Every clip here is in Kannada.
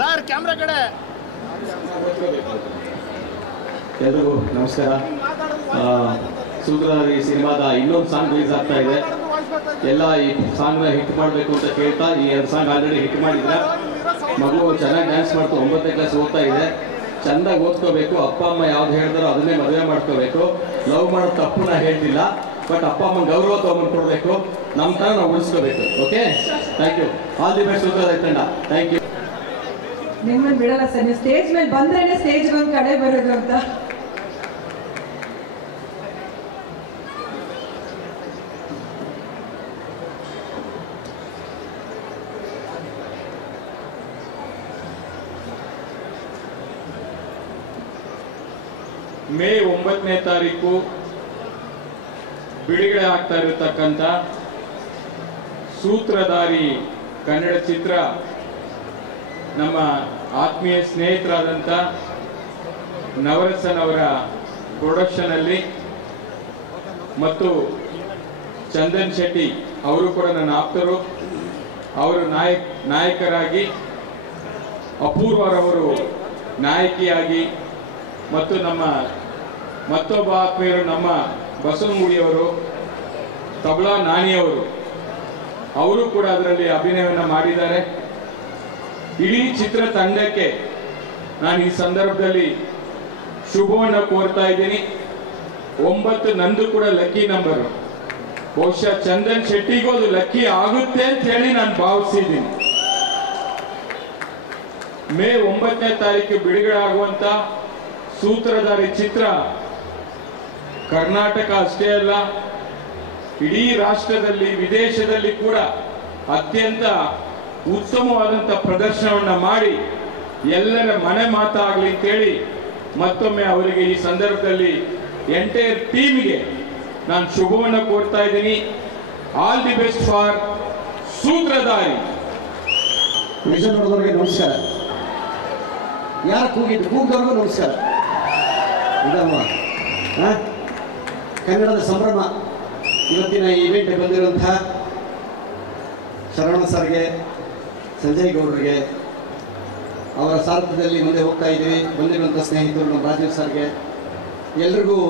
ಸರ್ ಕ್ಯಾಮ್ರಾ ಕಡೆ. ಎಲ್ರಿಗೂ ನಮಸ್ಕಾರ. ಸೂತ್ರಧಾರಿ ಸಿನಿಮಾದ ಇನ್ನೊಂದು ಸಾಂಗ್ ರಿಲೀಸ್ ಆಗ್ತಾ ಇದೆ. ಎಲ್ಲ ಈ ಸಾಂಗ್ನ ಹಿಟ್ ಮಾಡಬೇಕು ಅಂತ ಕೇಳ್ತಾ ಈ 2 ಸಾಂಗ್ ಆಲ್ರೆಡಿ ಹಿಟ್ ಮಾಡಿದ್ರೆ ಮಗು ಚೆನ್ನಾಗಿ ಡ್ಯಾನ್ಸ್ ಮಾಡ್ತು. 9ನೇ ಕ್ಲಾಸ್ ಓದ್ತಾ ಇದೆ. ಚೆಂದಾಗಿ ಓದ್ಕೋಬೇಕು. ಅಪ್ಪ ಅಮ್ಮ ಯಾವ್ದು ಹೇಳ್ತಾರೋ ಅದನ್ನೇ ಮದುವೆ ಮಾಡ್ಕೋಬೇಕು. ಲವ್ ಮಾಡೋ ತಪ್ಪು ನಾ ಹೇಳ್ತಿಲ್ಲ, ಬಟ್ ಅಪ್ಪ ಅಮ್ಮ ಗೌರವ ತಗೊಂಡು ಕೊಡಬೇಕು. ನಮ್ಮ ತರ ನಾವು ಉಳಿಸ್ಕೋಬೇಕು. Okay, thank you. All the best Sutradhari ತಂಡ. Thank you. ನಿಮ್ಮನ್ನು ಬಿಡಲ್ಲ ಸರ್, ನೀವು ಸ್ಟೇಜ್ ಮೇಲೆ ಬಂದ್ರೇನೆ ಸ್ಟೇಜ್ಗೆ ಒಂದು ಕಡೆ ಬರೋದು ಅಂತ. ಮೇ 9ನೇ ತಾರೀಕು ಬಿಡುಗಡೆ ಆಗ್ತಾ ಇರತಕ್ಕಂಥ ಸೂತ್ರಧಾರಿ ಕನ್ನಡ ಚಿತ್ರ ನಮ್ಮ ಆತ್ಮೀಯ ಸ್ನೇಹಿತರಾದಂಥ ನವರಸನ್ ಅವರ ಪ್ರೊಡಕ್ಷನ್ ಅಲ್ಲಿ ಮತ್ತು ಚಂದನ್ ಶೆಟ್ಟಿ ಅವರು ಕೂಡ ನನ್ನ ಆಪ್ತರು. ಅವರು ನಾಯಕರಾಗಿ, ಅಪೂರ್ವರವರು ನಾಯಕಿಯಾಗಿ ಮತ್ತು ನಮ್ಮ ಮತ್ತೊಬ್ಬ ಆತ್ಮೀಯರು ನಮ್ಮ ಬಸವನಗುಡಿಯವರು, ತಬಲಾ ನಾಣಿಯವರು, ಅವರು ಕೂಡ ಅದರಲ್ಲಿ ಅಭಿನಯವನ್ನು ಮಾಡಿದ್ದಾರೆ. ಇಡೀ ಚಿತ್ರ ತಂಡಕ್ಕೆ ನಾನು ಈ ಸಂದರ್ಭದಲ್ಲಿ ಶುಭವನ್ನು ಕೋರ್ತಾ ಇದ್ದೀನಿ. 9 ನಂದು ಕೂಡ ಲಕ್ಕಿ ನಂಬರ್. ಬಹುಶಃ ಚಂದನ್ ಶೆಟ್ಟಿಗೂ ಅದು ಲಕ್ಕಿ ಆಗುತ್ತೆ ಅಂತ ಹೇಳಿ ನಾನು ಭಾವಿಸಿದ್ದೀನಿ. ಮೇ 9ನೇ ತಾರೀಕು ಬಿಡುಗಡೆ ಆಗುವಂತ ಸೂತ್ರಧಾರಿ ಚಿತ್ರ ಕರ್ನಾಟಕ ಅಷ್ಟೇ ಅಲ್ಲ, ಇಡೀ ರಾಷ್ಟ್ರದಲ್ಲಿ, ವಿದೇಶದಲ್ಲಿ ಕೂಡ ಅತ್ಯಂತ ಉತ್ತಮವಾದಂಥ ಪ್ರದರ್ಶನವನ್ನು ಮಾಡಿ ಎಲ್ಲರ ಮನೆ ಮಾತಾಗಲಿ ಅಂತೇಳಿ ಮತ್ತೊಮ್ಮೆ ಅವರಿಗೆ ಈ ಸಂದರ್ಭದಲ್ಲಿ ಎಂಟೈರ್ ಟೀಮ್ಗೆ ನಾನು ಶುಭವನ್ನು ಕೋರ್ತಾ ಇದ್ದೀನಿ. All the best for Sutradhari. ವಿಷಯ ನೋಡಿದವರಿಗೆ ನಮಸ್ಕಾರ. ಯಾರು ಕೂಗಿದವ್ರಿಗೂ ನಮಸ್ಕಾರ. ಇದಲ್ವಾ ಕನ್ನಡದ ಸಂಭ್ರಮ. ಇವತ್ತಿನ ಇವೆಂಟ್ ಬಂದಿರುವಂಥ ಶರಣ ಸರ್ಗೆ, ಸಂಜಯ್ ಗೌಡರಿಗೆ, ಅವರ ಸಾರಥ್ಯದಲ್ಲಿ ಮುಂದೆ ಹೋಗ್ತಾ ಇದ್ದೀವಿ. ಬಂದಿರುವಂಥ ಸ್ನೇಹಿತರು ನಮ್ಮ ರಾಜೀವ್ ಸರ್ಗೆ ಎಲ್ರಿಗೂ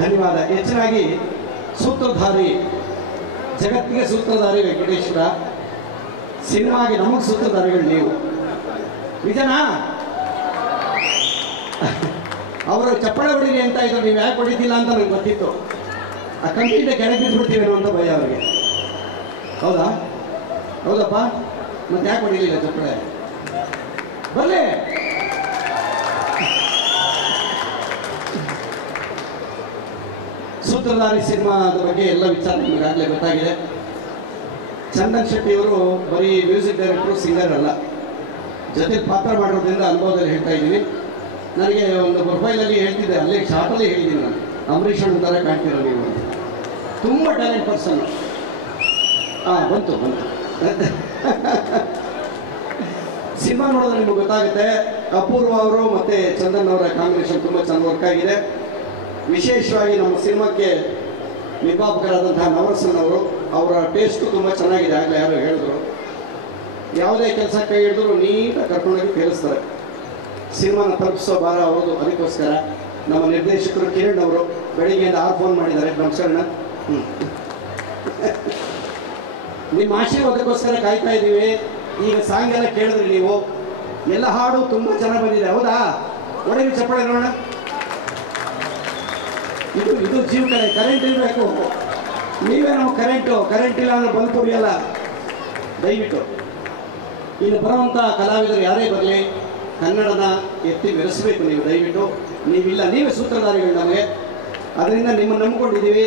ಧನ್ಯವಾದ. ಹೆಚ್ಚಿನಾಗಿ ಸೂತ್ರಧಾರಿ, ಜಗತ್ತಿಗೆ ಸೂತ್ರಧಾರಿ ವೆಂಕಟೇಶ್ವರ, ಸಿನಿಮಾಗೆ ನಮಗೆ ಸೂತ್ರಧಾರಿಗಳು ನೀವು. ನಿಜನಾ? ಅವರು ಚಪ್ಪಳ ಹೊಡೀರಿ ಅಂತ ಇದ್ರು, ನೀವು ಯಾಕೆ ಹೊಡಿತಿಲ್ಲ ಅಂತ ನನಗೆ ಗೊತ್ತಿತ್ತು. ಆ ಕಂಪ್ನಿಯಿಂದ ಕೆಳಗೆ ಬಿದ್ದುಬಿಡ್ತೀವೇನೋ ಅಂತ ಭಯ ಅವರಿಗೆ. ಹೌದಾ? ಹೌದಪ್ಪ, ಮತ್ತೆ ಯಾಕೆ ಹೊಡಿಲಿಲ್ಲ ಚಪ್ಪಳೆ? ಬರಲೇ ಸೂತ್ರಧಾರಿ ಸಿನಿಮಾದ ಬಗ್ಗೆ ಎಲ್ಲ ವಿಚಾರ ನಿಮಗಾಗಲೇ ಗೊತ್ತಾಗಿದೆ. ಚಂದನ್ ಶೆಟ್ಟಿ ಅವರು ಬರೀ ಮ್ಯೂಸಿಕ್ ಡೈರೆಕ್ಟ್ರು, ಸಿಂಗರ್ ಅಲ್ಲ, ಜೊತೆ ಪಾತ್ರ ಮಾಡೋದ್ರಿಂದ ಅನುಭವದಲ್ಲಿ ಹೇಳ್ತಾ ಇದ್ದೀನಿ. ನನಗೆ ಒಂದು ಪ್ರೊಫೈಲಲ್ಲಿ ಹೇಳ್ತಿದ್ದೆ, ಅಲ್ಲೇ ಶಾರ್ಟಲ್ಲಿ ಹೇಳಿದ್ದೀನಿ ನಾನು, ಅಂಬರೀಷ್ ಅಣ್ಣ ಥರ ಕಾಣ್ತೀರ ನೀವು ಅಂತ. ತುಂಬ ಟ್ಯಾಲೆಂಟ್ ಪರ್ಸನ್. ಬಂತು ಸಿನಿಮಾ ನೋಡಿದ್ರೆ ನಿಮಗೆ ಗೊತ್ತಾಗುತ್ತೆ. ಅಪೂರ್ವ ಅವರು ಮತ್ತು ಚಂದನ್ ಅವರ ಕಾಂಬಿನೇಷನ್ ತುಂಬ ಚೆನ್ನಾಗಿ ವರ್ಕ್ ಆಗಿದೆ. ವಿಶೇಷವಾಗಿ ನಮ್ಮ ಸಿನಿಮಾಕ್ಕೆ ನಿರ್ಮಾಪಕರಾದಂತಹ ನವರಸನ್ ಅವರು, ಅವರ ಟೇಸ್ಟು ತುಂಬ ಚೆನ್ನಾಗಿದೆ. ಆಗಲೇ ಯಾರು ಹೇಳಿದ್ರು, ಯಾವುದೇ ಕೆಲಸ ಕೈ ಹಿಡಿದ್ರು ನೀಟಾಗಿ ಕರ್ಕೊಂಡೋಗಿ ಕೇಳಿಸ್ತಾರೆ. ಸಿನಿಮಾನ ತಲುಪಿಸೋ ಭಾರ ಅವ್ರದ್ದು. ಅದಕ್ಕೋಸ್ಕರ ನಮ್ಮ ನಿರ್ದೇಶಕರು ಕಿರಣ್ ಅವರು ಬೆಳಿಗ್ಗೆಯಿಂದ 6 ಫೋನ್ ಮಾಡಿದ್ದಾರೆ. ನಮಸ್ಕಾರ, ನಿಮ್ಮ ಆಶೀರ್ವಾದಕ್ಕೋಸ್ಕರ ಕಾಯ್ತಾ ಇದ್ದೀವಿ. ಈಗ ಸಾಂಗೆಲ್ಲ ಕೇಳಿದ್ರಿ ನೀವು, ಎಲ್ಲ ಹಾಡು ತುಂಬ ಚೆನ್ನಾಗಿ ಬಂದಿದೆ. ಹೌದಾ? ಒಳಗೆ ಚಪ್ಪಳೆ ನೋಡೋಣ. ಇದು ಜೀವ ಕಡೆ ಕರೆಂಟ್ ಇರಬೇಕು. ನೀವೇ ನಾವು ಕರೆಂಟ್ ಇಲ್ಲ ಅಂದ್ರೆ ಬಲ್ಪ್ ಉರಿಯಲ್ಲ. ದಯವಿಟ್ಟು ಇನ್ನು ಬರುವಂಥ ಕಲಾವಿದರು ಯಾರೇ ಬರಲಿ, ಕನ್ನಡನ ಎತ್ತಿ ಬೆರೆಸಬೇಕು ನೀವು. ದಯವಿಟ್ಟು ನೀವಿಲ್ಲ, ನೀವೇ ಸೂತ್ರಧಾರಿಗಳು ನಮಗೆ. ಅದರಿಂದ ನಿಮ್ಮನ್ನು ನಂಬ್ಕೊಂಡಿದ್ದೀವಿ.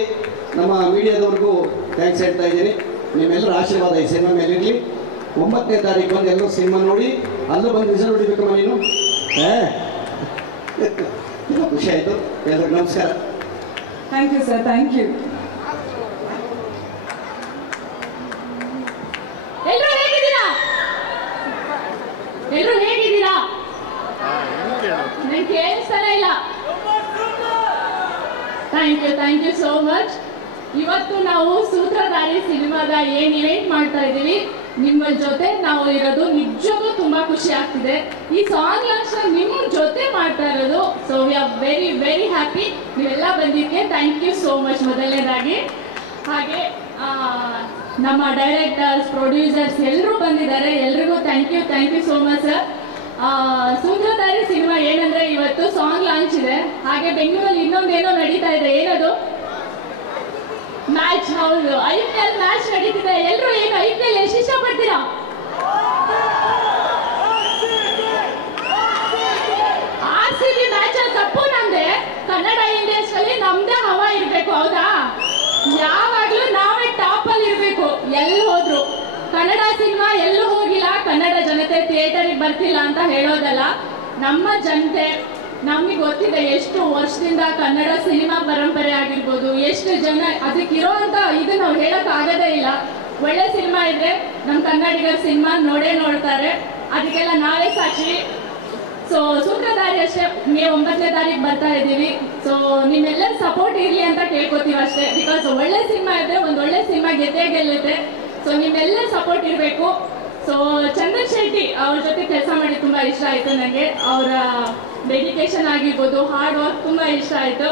ನಮ್ಮ ಮೀಡಿಯಾದವ್ರಿಗೂ ಥ್ಯಾಂಕ್ಸ್ ಹೇಳ್ತಾ ಇದ್ದೀನಿ. ನಿಮ್ಮೆಲ್ಲರ ಆಶೀರ್ವಾದ ಈ ಸಿನಿಮಾ ಮೇಲೆ ಇರಲಿ. 9ನೇ ತಾರೀಕು ಬಂದು ಎಲ್ಲರೂ ಸಿನಿಮಾ ನೋಡಿ, ಅಲ್ಲೂ ಬಂದು ರಿಸಲ್ಟ್ ಹೊಡಿಬೇಕಮ್ಮ ನೀನು. ತುಂಬ ಖುಷಿ ಆಯಿತು. ಎಲ್ಲರಿಗೂ ನಮಸ್ಕಾರ. Thank you sir, thank you. ಎಲ್ಲರೂ ಹೇಗಿದ್ದೀರಾ? ನನಗೆ ಕೇಳಿಸ್ತಾನೆ ಇಲ್ಲ. Thank you so much. ಇವತ್ತು ನಾವು ಸೂತ್ರಧಾರಿ ಸಿನಿಮಾದ ಏನ್ ಇವೆಂಟ್ ಮಾಡ್ತಾ ಇದ್ದೀವಿ, ನಿಮ್ಮ ಜೊತೆ ನಾವು ಇರೋದು ನಿಜಕ್ಕೂ ತುಂಬಾ ಖುಷಿ. ಖುಷಿ ಆಗ್ತಿದೆ. ಈ ಸಾಂಗ್ ಲಾಂಚ್ ನಿಮ್ಮ ಜೊತೆ ಮಾಡ್ತಾ ಇರೋದು. So we are very very happy ನೀವೆಲ್ಲ ಬಂದಿದ್ದಕ್ಕೆ. ಥ್ಯಾಂಕ್ ಯು ಸೋ ಮಚ್ ಮೊದಲನೇದಾಗಿ. ಹಾಗೆ ನಮ್ಮ ಡೈರೆಕ್ಟರ್ಸ್, ಪ್ರೊಡ್ಯೂಸರ್ಸ್ ಎಲ್ಲರೂ ಬಂದಿದ್ದಾರೆ. ಎಲ್ರಿಗೂ thank you so much sir. Sutradhari cinema ಏನಂದ್ರೆ ಇವತ್ತು ಸಾಂಗ್ ಲಾಂಚ್ ಇದೆ. ಹಾಗೆ ಬೆಂಗಳೂರಲ್ಲಿ ಇನ್ನೊಂದೇನೋ ನಡೀತಾ ಇದೆ. ಏನದು? ಮ್ಯಾಚ್. ಹೌದು, IPL ಮ್ಯಾಚ್ ನಡೀತಿದೆ. ಎಲ್ಲರೂ ಏನು IPL ಎಷ್ಟು ಇಷ್ಟಪಡ್ತೀರಾ? RCB ಮ್ಯಾಚ್ ತಪ್ಪು ನಮ್ದೆ. ಕನ್ನಡ ಇಂಡಸ್ಟ್ರಿಯಲ್ಲಿ ನಮ್ದೇ ಹವಾ ಇರ್ಬೇಕು, ಹೌದಾ? ಯಾವಾಗ್ಲೂ ನಾವೇ ಟಾಪ್ ಅಲ್ಲಿ ಇರ್ಬೇಕು. ಎಲ್ಲಿ ಹೋದ್ರು ಕನ್ನಡ ಸಿನಿಮಾ ಎಲ್ಲೂ ಹೋಗಿಲ್ಲ, ಕನ್ನಡ ಜನತೆ ಥಿಯೇಟರಿಗೆ ಬರ್ತಿಲ್ಲ ಅಂತ ಹೇಳೋದಲ್ಲ. ನಮ್ಮ ಜನತೆ ನಮಗೆ ಗೊತ್ತಿದೆ ಎಷ್ಟು ವರ್ಷದಿಂದ ಕನ್ನಡ ಸಿನಿಮಾ ಪರಂಪರೆ ಆಗಿರ್ಬೋದು, ಎಷ್ಟು ಜನ ಅದಕ್ಕಿರೋಂಥ ಇದು ನಾವು ಹೇಳಕ್ ಆಗೋದೇ ಇಲ್ಲ. ಒಳ್ಳೆ ಸಿನಿಮಾ ಇದ್ರೆ ನಮ್ಮ ಕನ್ನಡಿಗರ ಸಿನಿಮಾ ನೋಡ್ತಾರೆ. ಅದಕ್ಕೆಲ್ಲ ನಾವೇ ಸಾಕ್ಷಿ. ಸೊ ಸೂತ್ರಧಾರಿ ಅಷ್ಟೇ ಮೇ 9ನೇ ತಾರೀಕು ಬರ್ತಾ ಇದ್ದೀವಿ. ಸೊ ನಿಮ್ಮೆಲ್ಲರ ಸಪೋರ್ಟ್ ಇರಲಿ ಅಂತ ಕೇಳ್ಕೊತೀವಿ ಅಷ್ಟೇ. ಬಿಕಾಸ್ ಒಳ್ಳೆ ಸಿನಿಮಾ ಇದ್ರೆ ಒಂದು ಒಳ್ಳೆ ಸಿನಿಮಾ ಗೆಲ್ಲುತ್ತೆ. ಸೊ ನಿಮ್ಮೆಲ್ಲರ ಸಪೋರ್ಟ್ ಇರಬೇಕು. ಸೊ ಚಂದನ್ ಶೆಟ್ಟಿ ಅವ್ರ ಜೊತೆ ಕೆಲಸ ಮಾಡಿ ತುಂಬಾ ಇಷ್ಟ ಆಯ್ತು ನನಗೆ. ಅವರ ಡೆಡಿಕೇಶನ್ ಆಗಿರ್ಬೋದು, ಹಾರ್ಡ್ ವರ್ಕ್ ತುಂಬಾ ಇಷ್ಟ ಆಯ್ತು.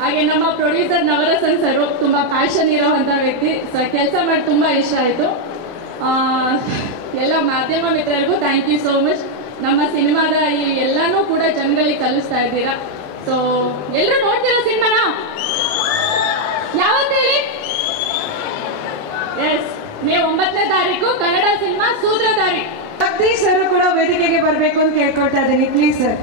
ಹಾಗೆ ನಮ್ಮ ಪ್ರೊಡ್ಯೂಸರ್ ನವರಸನ್ ಸರ್ ತುಂಬಾ ಪ್ಯಾಷನ್ ಇರೋವಂಥ ವ್ಯಕ್ತಿ. ಸೊ ಕೆಲಸ ಮಾಡಿ ತುಂಬಾ ಇಷ್ಟ ಆಯ್ತು. ಎಲ್ಲ ಮಾಧ್ಯಮ ಮಿತ್ರರಿಗೂ ಥ್ಯಾಂಕ್ ಯು ಸೋ ಮಚ್. ನಮ್ಮ ಸಿನಿಮಾದ ಈ ಎಲ್ಲಾನು ಕೂಡ ಜನಗಳಿಗೆ ಕಲಿಸ್ತಾ ಇದ್ದೀರಾ. ಸೊ ಎಲ್ಲರೂ ನೋಡ್ತೀರಾ ಸಿನಿಮಾನ? ಯಾವತ್ತೇಳಿ? ಎಸ್, ಮೇ 9ನೇ ತಾರೀಕು ಕನ್ನಡ ಸಿನಿಮಾ ಸೂತ್ರಧಾರಿ. ಜಗದೀಶ್ ಸರ್ ಕೂಡ ವೇದಿಕೆಗೆ ಬರಬೇಕು ಅಂತ ಕೇಳ್ಕೊಳ್ತಾ ಇದ್ದೀನಿ, ಪ್ಲೀಸ್ ಸರ್.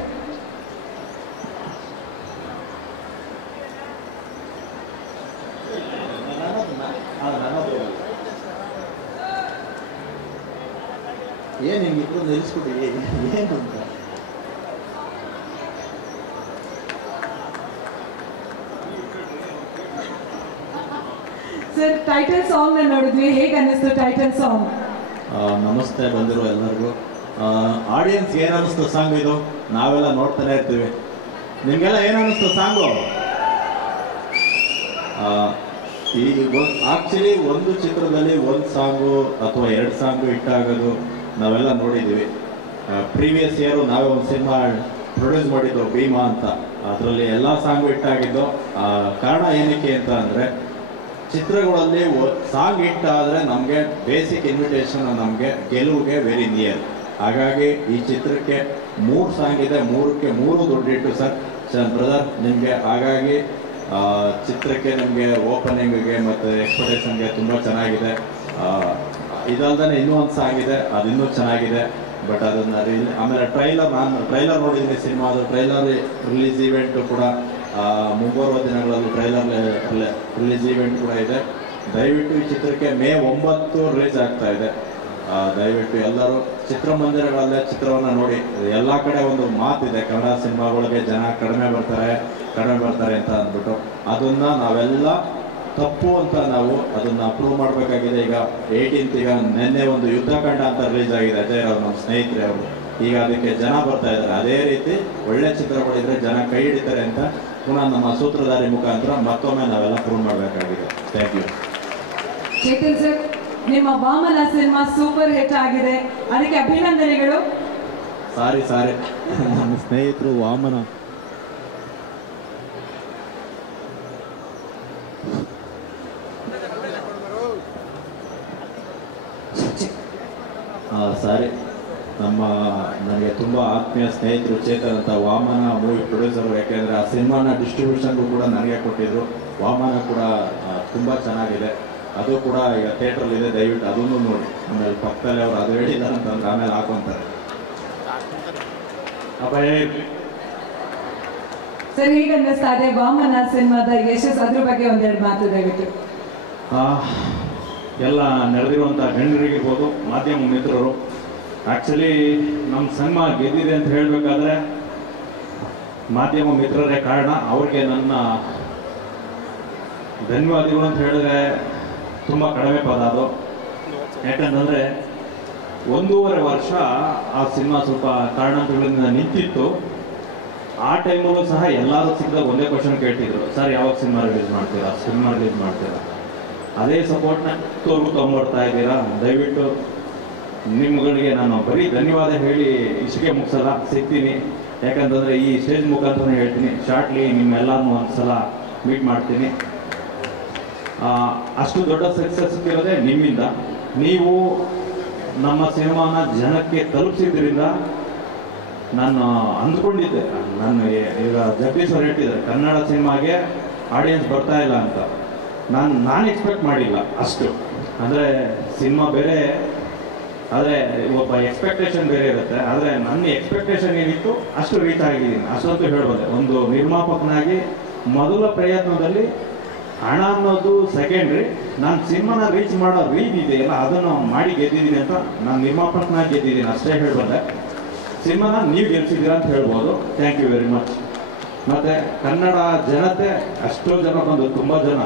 ಏನು ನಿಮ್ಗಿಬ್ರು ನಿಲ್ಲಿಸ್ಬಿಟ್ಟಿದೆ ಏನು ಅಂತ? ಸರ್ ಟೈಟಲ್ ಸಾಂಗ್ ನೋಡಿದ್ವಿ, ಹೇಗೆ ಅನ್ನಿಸ್ತು ಟೈಟಲ್ ಸಾಂಗ್? ನಮಸ್ತೆ ಬಂದಿರೋ ಎಲ್ಲರಿಗೂ. ಆಡಿಯನ್ಸ್ ಏನು ಅನ್ನಿಸ್ತು ಸಾಂಗ್ ಇದು? ನಾವೆಲ್ಲ ನೋಡ್ತಾನೆ ಇರ್ತೀವಿ. ನಿಮಗೆಲ್ಲ ಏನು ಅನ್ನಿಸ್ತು ಸಾಂಗು? ಈ ಆಕ್ಚುಲಿ ಒಂದು ಚಿತ್ರದಲ್ಲಿ ಒಂದು ಸಾಂಗು ಅಥವಾ 2 ಸಾಂಗು ಹಿಟ್ಟಾಗೋದು ನಾವೆಲ್ಲ ನೋಡಿದ್ದೀವಿ. ಪ್ರೀವಿಯಸ್ ಇಯರು ನಾವೇ ಒಂದು ಸಿನಿಮಾ ಪ್ರೊಡ್ಯೂಸ್ ಮಾಡಿದ್ದು ಭೀಮಾ ಅಂತ. ಅದರಲ್ಲಿ ಎಲ್ಲ ಸಾಂಗು ಹಿಟ್ಟಾಗಿದ್ದು. ಕಾರಣ ಏನಕ್ಕೆ ಅಂತ ಅಂದರೆ, ಚಿತ್ರಗಳಲ್ಲಿ ಸಾಂಗ್ ಹಿಟ್ ಆದರೆ ನಮಗೆ ಬೇಸಿಕ್ ಇನ್ವಿಟೇಷನ್ ನಮಗೆ ಗೆಲುವಿಗೆ ವೆರಿ ನಿಯರ್. ಹಾಗಾಗಿ ಈ ಚಿತ್ರಕ್ಕೆ 3 ಸಾಂಗ್ ಇದೆ, 3ಕ್ಕೆ 3 ದೊಡ್ಡ ಹಿಟ್ಟು ಸರ್ ಬ್ರದರ್ ನಿಮಗೆ. ಹಾಗಾಗಿ ಚಿತ್ರಕ್ಕೆ ನಮಗೆ ಓಪನಿಂಗ್ಗೆ ಮತ್ತು ಎಕ್ಸ್ಪೆಕ್ಟೇಷನ್ಗೆ ತುಂಬ ಚೆನ್ನಾಗಿದೆ. ಇದಲ್ದೇ ಇನ್ನೂ ಒಂದು ಸಾಂಗ್ ಇದೆ, ಅದು ಇನ್ನೂ ಚೆನ್ನಾಗಿದೆ. ಬಟ್ ಅದನ್ನು ಆಮೇಲೆ ನಾನು ಟ್ರೈಲರ್ ನೋಡಿದ್ದೀನಿ ಸಿನಿಮಾ. ಅದು ಟ್ರೈಲರ್ ರಿಲೀಸ್ ಈವೆಂಟು ಕೂಡ ಮುಂಬರುವ ದಿನಗಳಲ್ಲಿ ಟ್ರೈಲರ್ ರಿಲೀಸ್ ಈವೆಂಟ್ ಕೂಡ ಇದೆ. ದಯವಿಟ್ಟು ಈ ಚಿತ್ರಕ್ಕೆ ಮೇ 9 ರಿಲೀಸ್ ಆಗ್ತಾ ಇದೆ. ದಯವಿಟ್ಟು ಎಲ್ಲರೂ ಚಿತ್ರಮಂದಿರಗಳಲ್ಲೇ ಚಿತ್ರವನ್ನು ನೋಡಿ. ಎಲ್ಲ ಕಡೆ ಒಂದು ಮಾತಿದೆ, ಕನ್ನಡ ಸಿನಿಮಾಗಳಿಗೆ ಜನ ಕಡಿಮೆ ಬರ್ತಾರೆ ಅಂತ ಅಂದ್ಬಿಟ್ಟು. ಅದನ್ನು ನಾವೆಲ್ಲ ತಪ್ಪು ಅಂತ ನಾವು ಅದನ್ನು ಪ್ರೂವ್ ಮಾಡಬೇಕಾಗಿದೆ. ಈಗ 18th ಈಗ ನಿನ್ನೆ ಒಂದು ಯುದ್ಧಕಾಂಡ ಅಂತ ರಿಲೀಸ್ ಆಗಿದೆ, ಅಜಯ್ ಅವ್ರು ನಮ್ಮ ಸ್ನೇಹಿತರೆ ಅವರು. ಈಗ ಅದಕ್ಕೆ ಜನ ಬರ್ತಾ ಇದ್ದಾರೆ. ಅದೇ ರೀತಿ ಒಳ್ಳೆ ಚಿತ್ರಗಳಿದ್ರೆ ಜನ ಕೈ ಹಿಡಿತಾರೆ ಅಂತ ಪುನಃ ನಮ್ಮ ಸೂತ್ರಧಾರಿ ಮುಖಾಂತರ ಮತ್ತೊಮ್ಮೆ ನಾವೆಲ್ಲ ಪ್ರೂವ್ ಮಾಡಬೇಕಾಗಿದೆ. Thank you. ಚೇತನ್ ಸರ್, ನಿಮ್ಮ ವಾಮನ ಸಿನಿಮಾ ಸೂಪರ್ ಹಿಟ್ ಆಗಿದೆ, ಅದಕ್ಕೆ ಅಭಿನಂದನೆಗಳು. ಸಾರಿ ನನ್ನ ಸ್ನೇಹಿತರು ವಾಮನ ಸಾರಿ ನನಗೆ ತುಂಬ ಆತ್ಮೀಯ ಸ್ನೇಹಿತರು ಚೇತನ್ ಅಂತ, ವಾಮನ ಮೂವಿ ಪ್ರೊಡ್ಯೂಸರು. ಯಾಕೆಂದರೆ ಆ ಸಿನಿಮಾನ ಡಿಸ್ಟ್ರಿಬ್ಯೂಷನ್ಗೂ ಕೂಡ ನನಗೆ ಕೊಟ್ಟಿದ್ರು. ವಾಮನ ಕೂಡ ತುಂಬ ಚೆನ್ನಾಗಿದೆ. ಅದು ಕೂಡ ಈಗ ಥಿಯೇಟ್ರಲ್ಲಿದೆ, ದಯವಿಟ್ಟು ಅದನ್ನು ನೋಡಿ. ಆಮೇಲೆ ಪಕ್ಕದಲ್ಲಿ ಅವರು ಅದು ಹೇಳಿಲ್ಲ ಅಂತಂದ್ರೆ ಆಮೇಲೆ ಹಾಕೊಂತಾರೆ. ಸರ್, ಹೇಗೆ ಅನ್ನಿಸ್ತಾ ಇದೆ ವಾಮನ ಸಿನಿಮಾದ ಯಶಸ್ಸು? ಅದ್ರ ಬಗ್ಗೆ ಒಂದೆರಡು ಮಾತು ದಯವಿಟ್ಟು. ಎಲ್ಲ ನಡೆದಿರುವಂಥ ಗಣ್ಯರಿಗಿರ್ಬೋದು, ಮಾಧ್ಯಮ ಮಿತ್ರರು. ಆ್ಯಕ್ಚುಲಿ ನಮ್ಮ ಸಿನಿಮಾ ಗೆದ್ದಿದೆ ಅಂತ ಹೇಳಬೇಕಾದ್ರೆ ಮಾಧ್ಯಮ ಮಿತ್ರರೇ ಕಾರಣ. ಅವ್ರಿಗೆ ನನ್ನ ಧನ್ಯವಾದಗಳು ಅಂತ ಹೇಳಿದ್ರೆ ತುಂಬ ಕಡಿಮೆ ಪದ ಅದು. ಯಾಕಂತಂದರೆ 1.5 ವರ್ಷ ಆ ಸಿನಿಮಾ ಸ್ವಲ್ಪ ಕಾರಣಾಂತರಗಳಿಂದ ನಿಂತಿತ್ತು. ಆ ಟೈಮಲ್ಲೂ ಸಹ ಎಲ್ಲರೂ ಸಿಕ್ಕಿದಾಗ ಒಂದೇ ಕ್ವಶನ್ ಕೇಳ್ತಿದ್ರು, ಸರ್ ಯಾವಾಗ ಸಿನಿಮಾ ರಿಲೀಸ್ ಮಾಡ್ತೀರಾ? ಅದೇ ಸಪೋರ್ಟ್ನ ತೊಗೊಂಡ್ಬರ್ತಾ ಇದ್ದೀರಾ. ದಯವಿಟ್ಟು ನಿಮ್ಗಳಿಗೆ ನಾನು ಬರೀ ಧನ್ಯವಾದ ಹೇಳಿ ಇಷ್ಟಕ್ಕೆ ಮುಗಿಸಲ್ಲ, ಸಿಗ್ತೀನಿ. ಯಾಕಂತಂದರೆ ಈ ಸ್ಟೇಜ್ ಮುಖಾಂತರ ಹೇಳ್ತೀನಿ, ಶಾರ್ಟ್ಲಿ ನಿಮ್ಮೆಲ್ಲರೂ ಒಂದ್ಸಲ ಮೀಟ್ ಮಾಡ್ತೀನಿ. ಅಷ್ಟು ದೊಡ್ಡ ಸಕ್ಸಸ್ ಇರೋದೇ ನಿಮ್ಮಿಂದ. ನೀವು ನಮ್ಮ ಸಿನಿಮಾನ ಜನಕ್ಕೆ ತಲುಪಿಸಿದ್ರಿಂದ ನಾನು ಅಂದ್ಕೊಂಡಿದ್ದೆ, ನಾನು ಈಗ ಜಗದೀಶ್ ಅವ್ರು ಹೇಳ್ತಿದ್ದಾರೆ ಕನ್ನಡ ಸಿನಿಮಾಗೆ ಆಡಿಯನ್ಸ್ ಬರ್ತಾ ಇಲ್ಲ ಅಂತ. ನಾನು ಎಕ್ಸ್ಪೆಕ್ಟ್ ಮಾಡಿಲ್ಲ ಅಷ್ಟು. ಅಂದರೆ ಸಿನಿಮಾ ಬೇರೆ, ಆದರೆ ಒಬ್ಬ ಎಕ್ಸ್ಪೆಕ್ಟೇಷನ್ ಬೇರೆ ಇರುತ್ತೆ. ಆದರೆ ನನ್ನ ಎಕ್ಸ್ಪೆಕ್ಟೇಷನ್ ಏನಿತ್ತು ಅಷ್ಟು ರೀಚ್ ಆಗಿದ್ದೀನಿ, ಅಷ್ಟಂತೂ ಹೇಳ್ಬೋದು. ಒಂದು ನಿರ್ಮಾಪಕನಾಗಿ ಮೊದಲ ಪ್ರಯತ್ನದಲ್ಲಿ ಹಣ ಅನ್ನೋದು ಸೆಕೆಂಡ್ರಿ, ನಾನು ಸಿನಿಮಾನ ರೀಚ್ ಮಾಡೋ ರೀತಿ ಇದೆಯಲ್ಲ ಅದನ್ನು ಮಾಡಿ ಗೆದ್ದಿದ್ದೀನಿ ಅಂತ ನಾನು ನಿರ್ಮಾಪಕನಾಗಿ ಗೆದ್ದಿದ್ದೀನಿ ಅಷ್ಟೇ ಹೇಳ್ಬೋದೆ. ಸಿನಿಮಾನ ನೀವು ಗೆಲ್ಸಿದ್ದೀರಾ ಅಂತ ಹೇಳ್ಬೋದು. Thank you very much. ಮತ್ತು ಕನ್ನಡ ಜನತೆ ಅಷ್ಟೋ ಜನ ಬಂದು, ತುಂಬ ಜನ,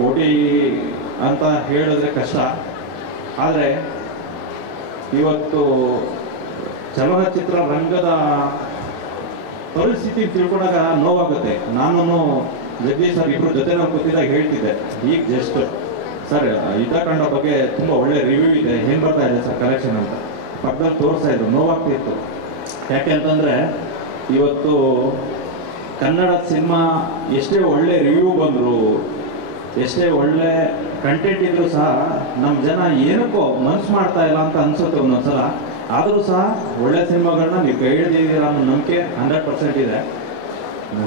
ಕೋಟಿ ಅಂತ ಹೇಳಿದ್ರೆ ಕಷ್ಟ. ಆದರೆ ಇವತ್ತು ಚಲನಚಿತ್ರ ರಂಗದ ಪರಿಸ್ಥಿತಿ ತಿಳ್ಕೊಂಡಾಗ ನೋವಾಗುತ್ತೆ. ನಾನು ಜಗದೀಶ್ ಸರ್ ಇಬ್ಬರು ಜೊತೆ ನಾವು ಕೂತಿದಾಗ ಹೇಳ್ತಿದ್ದೆ, ಈಗ ಜಸ್ಟ್ ಸರ್ ಯುದ್ಧಕಾಂಡ ಬಗ್ಗೆ ತುಂಬ ಒಳ್ಳೆ ರಿವ್ಯೂ ಇದೆ, ಏನು ಬರ್ತಾ ಇದೆ ಸರ್ ಕಲೆಕ್ಷನ್ ಅಂತ ಪಕ್ಕದಲ್ಲಿ ತೋರಿಸ್ತಾ ಇದ್ರು. ನೋವಾಗ್ತಿತ್ತು. ಯಾಕೆ ಅಂತಂದರೆ ಇವತ್ತು ಕನ್ನಡ ಸಿನಿಮಾ ಎಷ್ಟೇ ಒಳ್ಳೆ ರಿವ್ಯೂ ಬಂದರು, ಎಷ್ಟೇ ಒಳ್ಳೆ ಕಂಟೆಂಟ್ ಇದ್ರೂ ಸಹ ನಮ್ಮ ಜನ ಏನಕ್ಕೋ ಮನಸ್ಸು ಮಾಡ್ತಾ ಇಲ್ಲ ಅಂತ ಅನ್ಸುತ್ತೆ ಒಂದೊಂದ್ಸಲ. ಆದರೂ ಸಹ ಒಳ್ಳೆ ಸಿನಿಮಾಗಳನ್ನ ನೀವು ಕೈ ಹಿಡಿದಿದ್ದೀರ ಅನ್ನೋ ನಂಬಿಕೆ 100% ಇದೆ.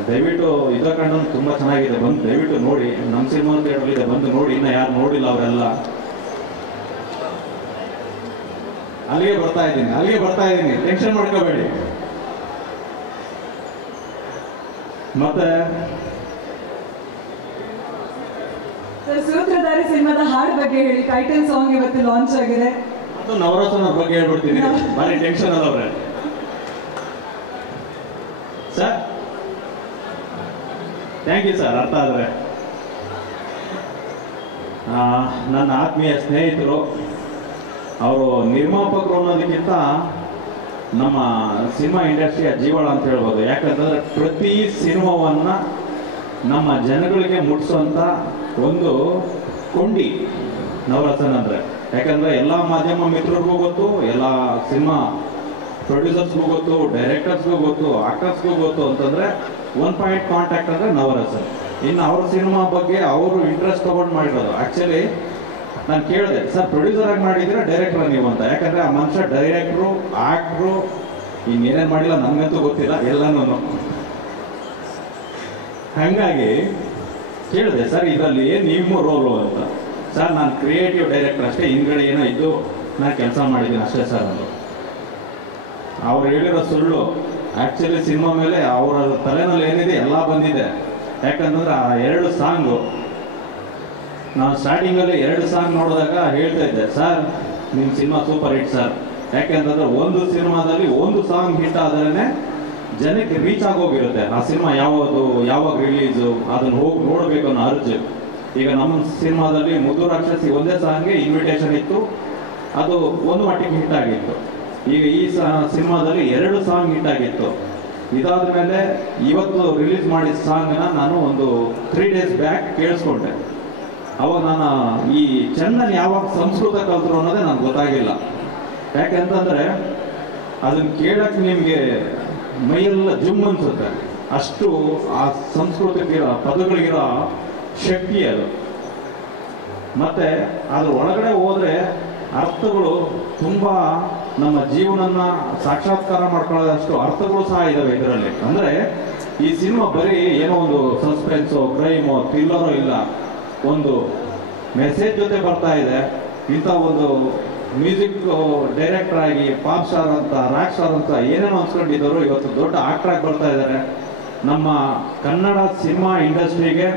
ದಯವಿಟ್ಟು ಯುದ್ಧಕಾಂಡ ತುಂಬ ಚೆನ್ನಾಗಿದೆ, ಬಂದು ದಯವಿಟ್ಟು ನೋಡಿ. ನಮ್ಮ ಸಿನಿಮಾ ಥಿಯೇಟರ್ಲಿದೆ, ಬಂದು ನೋಡಿ. ಇನ್ನು ಯಾರು ನೋಡಿಲ್ಲ ಅವರೆಲ್ಲ. ಅಲ್ಲಿಗೆ ಬರ್ತಾ ಇದ್ದೀನಿ, ಟೆನ್ಷನ್ ಮಾಡ್ಕೋಬೇಡಿ. ಮತ್ತೆ ಸೂತ್ರಧಾರಿ ಸಿನಿಮಾದ ಹಾಡು ಬಗ್ಗೆ ಹೇಳಿ. ಟೈಟಲ್ ಸಾಂಗ್ ಇವತ್ತು ಲಾಂಚ್ ಆಗಿದೆ. ಅದು ನವರತ್ನ ಬಗ್ಗೆ ಹೇಳ್ಬಿಡ್ತೀನಿ, ಭಾರಿ ಟೆನ್ಷನ್ ಅಲ್ಲವ್ರೆ ಸರ್. Thank you sir. ಅರ್ಥ ಆದರೆ ನನ್ನ ಆತ್ಮೀಯ ಸ್ನೇಹಿತರು, ಅವರು ನಿರ್ಮಾಪಕರು ಅನ್ನೋದಕ್ಕಿಂತ ನಮ್ಮ ಸಿನಿಮಾ ಇಂಡಸ್ಟ್ರಿಯ ಜೀವಾಳ ಅಂತ ಹೇಳ್ಬೋದು. ಯಾಕಂತಂದರೆ ಪ್ರತಿ ಸಿನಿಮಾವನ್ನು ನಮ್ಮ ಜನಗಳಿಗೆ ಮುಟ್ಟಿಸುವಂಥ ಒಂದು ಕೊಂಡಿ ನವರತ್ನ ಅಂದರೆ. ಯಾಕಂದರೆ ಎಲ್ಲ ಮಾಧ್ಯಮ ಮಿತ್ರರಿಗೂ ಗೊತ್ತು, ಎಲ್ಲ ಸಿನಿಮಾ ಪ್ರೊಡ್ಯೂಸರ್ಸ್ಗೂ ಗೊತ್ತು, ಡೈರೆಕ್ಟರ್ಸ್ಗೂ ಗೊತ್ತು, ಆಕ್ಟರ್ಸ್ಗೂ ಗೊತ್ತು ಅಂತಂದರೆ ಒನ್ ಪಾಯಿಂಟ್ ಕಾಂಟ್ಯಾಕ್ಟ್ ಅಂದರೆ ನವರತ್ನ. ಇನ್ನು ಅವ್ರ ಸಿನಿಮಾ ಬಗ್ಗೆ ಅವರು ಇಂಟ್ರೆಸ್ಟ್ ತೊಗೊಂಡು ಮಾಡಿರೋದು. ಆ್ಯಕ್ಚುಲಿ ನಾನು ಕೇಳಿದೆ, ಸರ್ ಪ್ರೊಡ್ಯೂಸರ್ ಆಗಿ ಮಾಡಿದ್ದೀರಾ ಡೈರೆಕ್ಟರ್ ನೀವು ಅಂತ. ಯಾಕಂದರೆ ಆ ಮನುಷ್ಯ ಡೈರೆಕ್ಟ್ರು, ಆಕ್ಟ್ರು, ಇನ್ನೇನೇನು ಮಾಡಿಲ್ಲ ನಮಗಂತೂ ಗೊತ್ತಿಲ್ಲ ಎಲ್ಲನೂ. ಹಾಗಾಗಿ ಕೇಳಿದೆ, ಸರ್ ಇದರಲ್ಲಿ ಏನು ನಿಮ್ಮ ರೋಲು ಅಂತ. ಸರ್ ನಾನು ಕ್ರಿಯೇಟಿವ್ ಡೈರೆಕ್ಟರ್ ಅಷ್ಟೇ, ಹಿಂದ್ಗಡೆ ಏನೋ ಇದ್ದು ನಾನು ಕೆಲಸ ಮಾಡಿದ್ದೀನಿ ಅಷ್ಟೇ ಸರ್ ಅಂದರು. ಅವ್ರು ಹೇಳಿರೋ ಸುಳ್ಳು. ಆ್ಯಕ್ಚುಲಿ ಸಿನಿಮಾ ಮೇಲೆ ಅವರ ತಲೆನಲ್ಲಿ ಏನಿದೆ ಎಲ್ಲ ಬಂದಿದೆ. ಯಾಕಂತಂದ್ರೆ ಆ 2 ಸಾಂಗು ನಾನು ಸ್ಟಾರ್ಟಿಂಗಲ್ಲಿ 2 ಸಾಂಗ್ ನೋಡಿದಾಗ ಹೇಳ್ತಾ ಇದ್ದೆ, ಸರ್ ನಿಮ್ಮ ಸಿನಿಮಾ ಸೂಪರ್ ಹಿಟ್ ಸರ್. ಯಾಕೆಂತಂದ್ರೆ ಒಂದು ಸಿನಿಮಾದಲ್ಲಿ ಒಂದು ಸಾಂಗ್ ಹಿಟ್ ಆದ್ರೇ ಜನಕ್ಕೆ ರೀಚ್ ಆಗೋಗಿರುತ್ತೆ. ಆ ಸಿನಿಮಾ ಯಾವಾಗ ರಿಲೀಸು ಅದನ್ನು ಹೋಗಿ ನೋಡಬೇಕು ಅನ್ನೋ ಅರ್ಜು. ಈಗ ನಮ್ಮ ಸಿನಿಮಾದಲ್ಲಿ ಮುದ್ದು ರಾಕ್ಷಸಿ ಒಂದೇ ಸಾಂಗ್ಗೆ ಇನ್ವಿಟೇಷನ್ ಇತ್ತು, ಅದು ಒಂದು ಮಟ್ಟಿಗೆ ಹಿಟ್ ಆಗಿತ್ತು. ಈಗ ಈ ಸಿನಿಮಾದಲ್ಲಿ 2 ಸಾಂಗ್ ಹಿಟ್ ಆಗಿತ್ತು. ಇದಾದ ಮೇಲೆ ಇವತ್ತು ರಿಲೀಸ್ ಮಾಡಿದ ಸಾಂಗ್ನ ನಾನು ಒಂದು 3 days ಬ್ಯಾಕ್ ಕೇಳಿಸ್ಕೊಂಡೆ. ಅವಾಗ ನಾನು ಈ ಚಂದನ್ ಯಾವಾಗ ಸಂಸ್ಕೃತ ಕಲ್ತರು ಅನ್ನೋದೇ ನನಗೆ ಗೊತ್ತಾಗಿಲ್ಲ. ಯಾಕೆಂತಂದರೆ ಅದನ್ನು ಕೇಳಕ್ಕೆ ನಿಮಗೆ ಮೈಯೆಲ್ಲ ಜುಮ್ ಅನ್ಸುತ್ತೆ. ಅಷ್ಟು ಆ ಸಂಸ್ಕೃತಕ್ಕಿರೋ ಪದಗಳಿಗಿರೋ ಶಕ್ತಿ ಅದು. ಮತ್ತು ಅದ್ರ ಒಳಗಡೆ ಹೋದರೆ ಅರ್ಥಗಳು ತುಂಬ ನಮ್ಮ ಜೀವನನ ಸಾಕ್ಷಾತ್ಕಾರ ಮಾಡ್ಕೊಳ್ಳೋದಷ್ಟು ಅರ್ಥಗಳು ಸಹ ಇದ್ದಾವೆ ಇದರಲ್ಲಿ. ಅಂದರೆ ಈ ಸಿನಿಮಾ ಬರೀ ಏನೋ ಒಂದು ಸಸ್ಪೆನ್ಸೋ, ಕ್ರೈಮೋ, ಥ್ರಿಲ್ಲರೋ ಇಲ್ಲ, ಒಂದು ಮೆಸೇಜ್ ಜೊತೆ ಬರ್ತಾ ಇದೆ. ಇಂಥ ಒಂದು ಮ್ಯೂಸಿಕ್ ಡೈರೆಕ್ಟರ್ ಆಗಿ ಪಾಪ್ ಸ್ಟಾರ್ ಅಂತ, ರಾಕ್ ಸ್ಟಾರ್ ಅಂತ ಏನೇನೋ ಅನ್ಸ್ಕೊಂಡಿದ್ದವರು ಇವತ್ತು ದೊಡ್ಡ ಆಕ್ಟರ್ ಆಗಿ ಬರ್ತಾ ಇದ್ದಾರೆ. ನಮ್ಮ ಕನ್ನಡ ಸಿನಿಮಾ ಇಂಡಸ್ಟ್ರಿಗೆ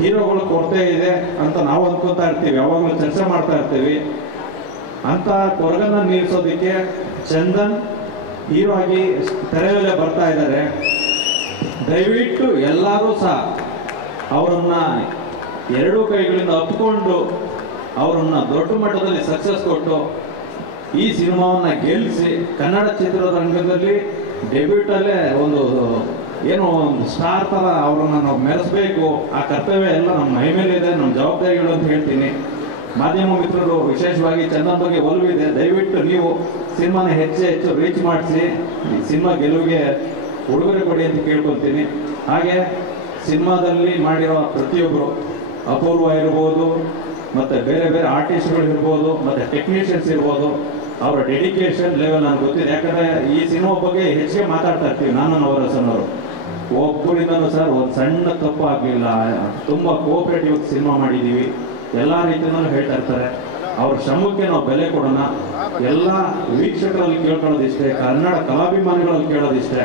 ಹೀರೋಗಳು ಕೊರತೆ ಇದೆ ಅಂತ ನಾವು ಅಂದ್ಕೊತಾ ಇರ್ತೀವಿ, ಯಾವಾಗಲೂ ಚರ್ಚೆ ಮಾಡ್ತಾ ಇರ್ತೀವಿ. ಅಂತ ಕೊರಗನ್ನ ನೀರಿಸೋದಕ್ಕೆ ಚಂದನ್ ಹೀರೋ ಆಗಿ ತೆರೆ ಮೇಲೆ ಬರ್ತಾ ಇದ್ದಾರೆ. ದಯವಿಟ್ಟು ಎಲ್ಲರೂ ಸಹ ಅವರನ್ನ 2 ಕೈಗಳಿಂದ ಅಪ್ಪಿಕೊಂಡು ಅವರನ್ನ ದೊಡ್ಡ ಮಟ್ಟದಲ್ಲಿ ಸಕ್ಸಸ್ ಕೊಟ್ಟು ಈ ಸಿನಿಮಾವನ್ನು ಗೆಲ್ಲಿಸಿ ಕನ್ನಡ ಚಿತ್ರರಂಗದಲ್ಲಿ ಡೆಬ್ಯೂಟಲ್ಲೇ ಒಂದು ಏನೋ ಒಂದು ಸ್ಟಾರ್ ಥರ ಅವರನ್ನು ನಾವು ಮೆರೆಸಬೇಕು. ಆ ಕರ್ತವ್ಯ ಎಲ್ಲ ನಮ್ಮ ಮೈ ಮೇಲೆ ಇದೆ, ನಮ್ಮ ಜವಾಬ್ದಾರಿಗಳು ಅಂತ ಹೇಳ್ತೀನಿ. ಮಾಧ್ಯಮ ಮಿತ್ರರು ವಿಶೇಷವಾಗಿ ಚಂದನ್ ಬಗ್ಗೆ ಒಲವಿದೆ, ದಯವಿಟ್ಟು ನೀವು ಸಿನಿಮಾನ ಹೆಚ್ಚು ರೀಚ್ ಮಾಡಿಸಿ ಸಿನಿಮಾ ಗೆಲುವಿಗೆ ಉಡುಗೊರೆ ಕೊಡಿ ಅಂತ ಕೇಳ್ಕೊಳ್ತೀನಿ. ಹಾಗೆ ಸಿನಿಮಾದಲ್ಲಿ ಮಾಡಿರೋ ಪ್ರತಿಯೊಬ್ಬರು ಅಪೂರ್ವ ಇರ್ಬೋದು, ಮತ್ತು ಬೇರೆ ಬೇರೆ ಆರ್ಟಿಸ್ಟ್ಗಳು ಇರ್ಬೋದು, ಮತ್ತು ಟೆಕ್ನಿಷಿಯನ್ಸ್ ಇರ್ಬೋದು, ಅವರ ಡೆಡಿಕೇಶನ್ ಲೆವೆಲ್ ನನಗೆ ಗೊತ್ತಿದೆ. ಯಾಕಂದರೆ ಈ ಸಿನಿಮಾ ಬಗ್ಗೆ ಹೆಚ್ಚಿಗೆ ಮಾತಾಡ್ತಾ ಇರ್ತೀವಿ ನಾನು ನವರಸನವರು. ಒಬ್ಬರಿಂದನೂ ಸರ್ ಒಂದು ಸಣ್ಣ ತಪ್ಪು ಆಗಲಿಲ್ಲ, ತುಂಬ ಕೋಆಪರೇಟಿವ್ ಸಿನಿಮಾ ಮಾಡಿದ್ದೀವಿ, ಎಲ್ಲ ರೀತಿಯಲ್ಲೂ ಹೇಳ್ತಾ ಇರ್ತಾರೆ. ಅವ್ರ ಶ್ರಮಕ್ಕೆ ನಾವು ಬೆಲೆ ಕೊಡೋಣ. ಎಲ್ಲ ವೀಕ್ಷಕರಲ್ಲಿ ಕೇಳ್ಕೊಳ್ಳೋದಿಷ್ಟೇ, ಕನ್ನಡ ಕಲಾಭಿಮಾನಿಗಳಲ್ಲಿ ಕೇಳೋದಿಷ್ಟೇ,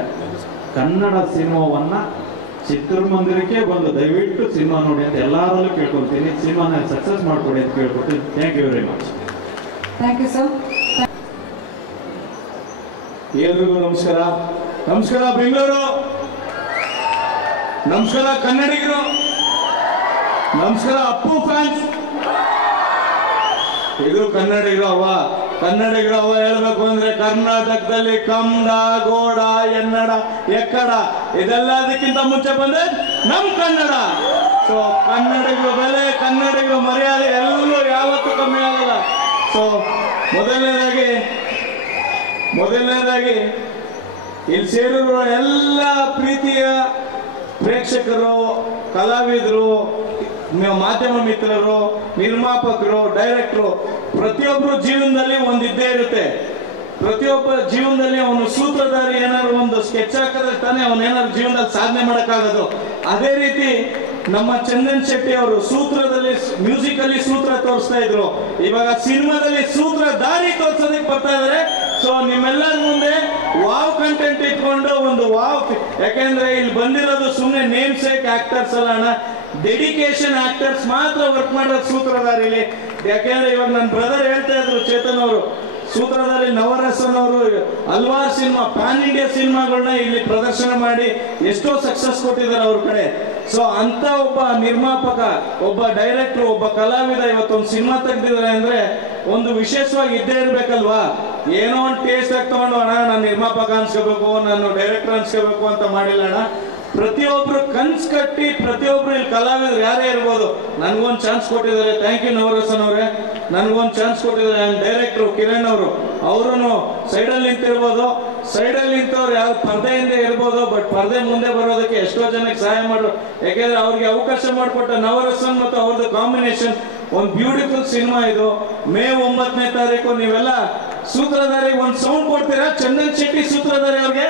ಕನ್ನಡ ಸಿನಿಮಾವನ್ನು ಚಿತ್ರಮಂದಿರಕ್ಕೆ ಬಂದು ದಯವಿಟ್ಟು ಸಿನಿಮಾ ನೋಡಿ ಅಂತ ಎಲ್ಲರಲ್ಲೂ ಕೇಳ್ಕೊಳ್ತೀನಿ. ಸಿನಿಮಾನ ಸಕ್ಸಸ್ ಮಾಡಿಕೊಡಿ ಅಂತ ಕೇಳ್ಕೊಳ್ತೀನಿ. Thank you very much. Thank you sir. ಎಲ್ರಿಗೂ ನಮಸ್ಕಾರ. ನಮಸ್ಕಾರ ಬೆಂಗಳೂರು, ನಮಸ್ಕಾರ ಕನ್ನಡಿಗರು, ನಮಸ್ಕಾರ ಅಪ್ಪು ಫ್ಯಾನ್ಸ್. ಇದು ಕನ್ನಡಿಗರು ಹವ ಹೇಳ್ಬೇಕು ಅಂದ್ರೆ ಕರ್ನಾಟಕದಲ್ಲಿ ಕನ್ನಡ, ಗೋಡ, ಎನ್ನಡ, ಎಕ್ಕಡ ಇದೆಲ್ಲದಕ್ಕಿಂತ ಮುಂಚೆ ಬಂದ್ರೆ ನಮ್ ಕನ್ನಡ. ಸೊ ಕನ್ನಡಿಗರು ಬೆಲೆ, ಕನ್ನಡಿಗರು ಮರ್ಯಾದೆ ಎಲ್ಲೂ ಯಾವತ್ತೂ ಕಮ್ಮಿ ಆಗಲ್ಲ. ಸೊ ಮೊದಲನೇದಾಗಿ ಇಲ್ಲಿ ಸೇರಿರುವ ಎಲ್ಲ ಪ್ರೀತಿಯ ಪ್ರೇಕ್ಷಕರು, ಕಲಾವಿದರು, ಮಾಧ್ಯಮ ಮಿತ್ರರು, ನಿರ್ಮಾಪಕರು, ಡೈರೆಕ್ಟರು, ಪ್ರತಿಯೊಬ್ಬರು ಜೀವನದಲ್ಲಿ ಒಂದಿದ್ದೇ ಇರುತ್ತೆ. ಪ್ರತಿಯೊಬ್ಬ ಜೀವನದಲ್ಲಿ ಅವನು ಸೂತ್ರಧಾರಿ ಏನಾದ್ರು ಒಂದು ಸ್ಕೆಚ್ ಹಾಕಿದ್ರೆ ತಾನೇ ಅವನೇನಾದ್ರು ಜೀವನದಲ್ಲಿ ಸಾಧನೆ ಮಾಡೋಕ್ಕಾಗೋದು. ಅದೇ ರೀತಿ ನಮ್ಮ ಚಂದನ್ ಶೆಟ್ಟಿ ಅವರು ಸೂತ್ರದಲ್ಲಿ ಮ್ಯೂಸಿಕ್ ಅಲ್ಲಿ ಸೂತ್ರ ತೋರಿಸ್ತಾ ಇದ್ರು, ಇವಾಗ ಸಿನಿಮಾದಲ್ಲಿ ಸೂತ್ರಧಾರಿ ತೋರ್ಸೋದಕ್ಕೆ ಬರ್ತಾ ಇದಾರೆ. ಸೊ ನಿಮ್ಮೆಲ್ಲರ ಮುಂದೆ ವಾವ್ ಕಂಟೆಂಟ್ ಇಟ್ಕೊಂಡು ಒಂದು ವಾವ್, ಯಾಕೆಂದ್ರೆ ಇಲ್ಲಿ ಬಂದಿರೋದು ಸುಮ್ಮನೆ ನೇಮ್ ಸೇಕ್ ಆಕ್ಟರ್ಸ್ ಅಲ್ಲ ಅಣ್ಣ, ಡೆಡಿಕೇಶನ್ ಆಕ್ಟರ್ಸ್ ಮಾತ್ರ ವರ್ಕ್ ಮಾಡೋದು ಸೂತ್ರಧಾರಿಲಿ. ಯಾಕೆಂದ್ರೆ ಇವಾಗ ನನ್ನ ಬ್ರದರ್ ಹೇಳ್ತಾ ಇದ್ರು ಚೇತನ್ ಅವರು, ಸೂತ್ರಧಾರಿ ನವರಸನ್ ಅವರು ಹಲವಾರು ಸಿನಿಮಾ, ಪ್ಯಾನ್ ಇಂಡಿಯಾ ಸಿನಿಮಾಗಳನ್ನ ಇಲ್ಲಿ ಪ್ರದರ್ಶನ ಮಾಡಿ ಎಷ್ಟೋ ಸಕ್ಸಸ್ ಕೊಟ್ಟಿದ್ದಾರೆ ಅವ್ರ ಕಡೆ. ಸೊ ಅಂತ ಒಬ್ಬ ನಿರ್ಮಾಪಕ, ಒಬ್ಬ ಡೈರೆಕ್ಟರ್, ಒಬ್ಬ ಕಲಾವಿದ ಇವತ್ತೊಂದು ಸಿನಿಮಾ ತೆಗ್ದಿದ್ದಾರೆ ಅಂದ್ರೆ ಒಂದು ವಿಶೇಷವಾಗಿ ಇದ್ದೇ ಇರ್ಬೇಕಲ್ವಾ. ಏನೋ ಒಂದು ಟೇಸ್ಟ್ ಆಗಿ ತಗೊಂಡು ಅಣ್ಣ ನಾನು ನಿರ್ಮಾಪಕ ಅನ್ಸ್ಕೋಬೇಕು, ನಾನು ಡೈರೆಕ್ಟರ್ ಅನ್ಸ್ಕೋಬೇಕು ಅಂತ ಮಾಡಿಲ್ಲ ಅಣ್ಣ. ಪ್ರತಿಯೊಬ್ರು ಕನ್ಸ್ ಕಟ್ಟಿ, ಪ್ರತಿಯೊಬ್ರು ಇಲ್ಲಿ ಕಲಾವಿದರು ಯಾರೇ ಇರ್ಬೋದು, ನನ್ಗೊಂದು ಚಾನ್ಸ್ ಕೊಟ್ಟಿದ್ದಾರೆ. ಥ್ಯಾಂಕ್ ಯು ನವರಸನ್ ಅವರೇ, ನನ್ಗೊಂದು ಚಾನ್ಸ್ ಕೊಟ್ಟಿದ್ದಾರೆ. ಡೈರೆಕ್ಟರ್ ಕಿರಣ್ ಅವರು, ಅವರು ಸೈಡಲ್ಲಿ ನಿಂತಿರ್ಬೋದು, ಸೈಡಲ್ಲಿ ನಿಂತವ್ರು ಯಾರು ಪರ್ದೆಯಿಂದ ಇರ್ಬೋದು, ಬಟ್ ಪರ್ದೆ ಮುಂದೆ ಬರೋದಕ್ಕೆ ಎಷ್ಟೋ ಜನಕ್ಕೆ ಸಹಾಯ ಮಾಡ್ರು. ಯಾಕೆಂದ್ರೆ ಅವ್ರಿಗೆ ಅವಕಾಶ ಮಾಡಿಕೊಟ್ಟ ನವರಸನ್ ಮತ್ತು ಅವ್ರದ್ದು ಕಾಂಬಿನೇಷನ್ ಒಂದು ಬ್ಯೂಟಿಫುಲ್ ಸಿನಿಮಾ ಇದು. ಮೇ 9ನೇ ತಾರೀಕು ನೀವೆಲ್ಲ ಸೂತ್ರಧಾರಿಗೆ ಒಂದು ಸೌಂಡ್ ಕೊಡ್ತೀರಾ? ಚಂದನ್ ಶೆಟ್ಟಿ ಸೂತ್ರಧಾರಿ ಅವ್ರಿಗೆ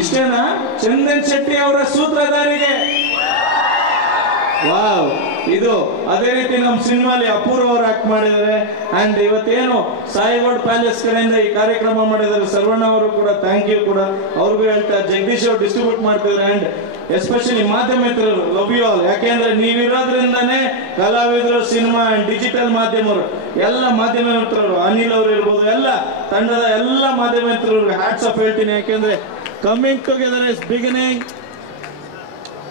ಇಷ್ಟೇನಾ? ಚಂದನ್ ಶೆಟ್ಟಿ ಅವರ ಸೂತ್ರಧಾರಿಗೆ ವಾವ್. ಇದು ಅದೇ ರೀತಿ ನಮ್ಮ ಸಿನಿಮಾಲಿ ಅಪೂರ್ವ ಅವರು ಆಕ್ಟ್ ಮಾಡಿದ್ದಾರೆ. ಅಂಡ್ ಇವತ್ತೇನು ಸಾಯಿಗೋಡ್ ಪ್ಯಾಲೇಸ್ ಕಡೆಯಿಂದ ಈ ಕಾರ್ಯಕ್ರಮ ಮಾಡಿದ್ದಾರೆ, ಸರ್ವಣ್ಣ ಅವರು ಕೂಡ ಥ್ಯಾಂಕ್ ಯು ಕೂಡ ಅವ್ರಿಗೂ ಹೇಳ್ತಾ. ಜಗದೀಶ್ ಅವರು ಡಿಸ್ಟ್ರಿಬ್ಯೂಟ್ ಮಾಡ್ತಿದ್ದಾರೆ. ಅಂಡ್ ಎಸ್ಪೆಷಲಿ ಮಾಧ್ಯಮ ಮಿತ್ರರು, ಲವ್ ಯು ಆಲ್. ಯಾಕೆಂದ್ರೆ ನೀವಿರೋದ್ರಿಂದಾನೇ ಕಲಾವಿದರು, ಸಿನಿಮಾ ಅಂಡ್ ಡಿಜಿಟಲ್ ಮಾಧ್ಯಮರು, ಎಲ್ಲ ಮಾಧ್ಯಮ ಮಿತ್ರರು, ಅನಿಲ್ ಅವರು ಇರ್ಬೋದು, ಎಲ್ಲ ತಂಡದ ಎಲ್ಲ ಮಾಧ್ಯಮ ಮಿತ್ರರು ಹ್ಯಾಟ್ಸ್ ಆಫ್ ಹೇಳ್ತೀನಿ. ಯಾಕೆಂದ್ರೆ ಕಮಿಂಗ್ ಟುಗೆದರ್ ಇಸ್ ಬಿಗಿನಿಂಗ್.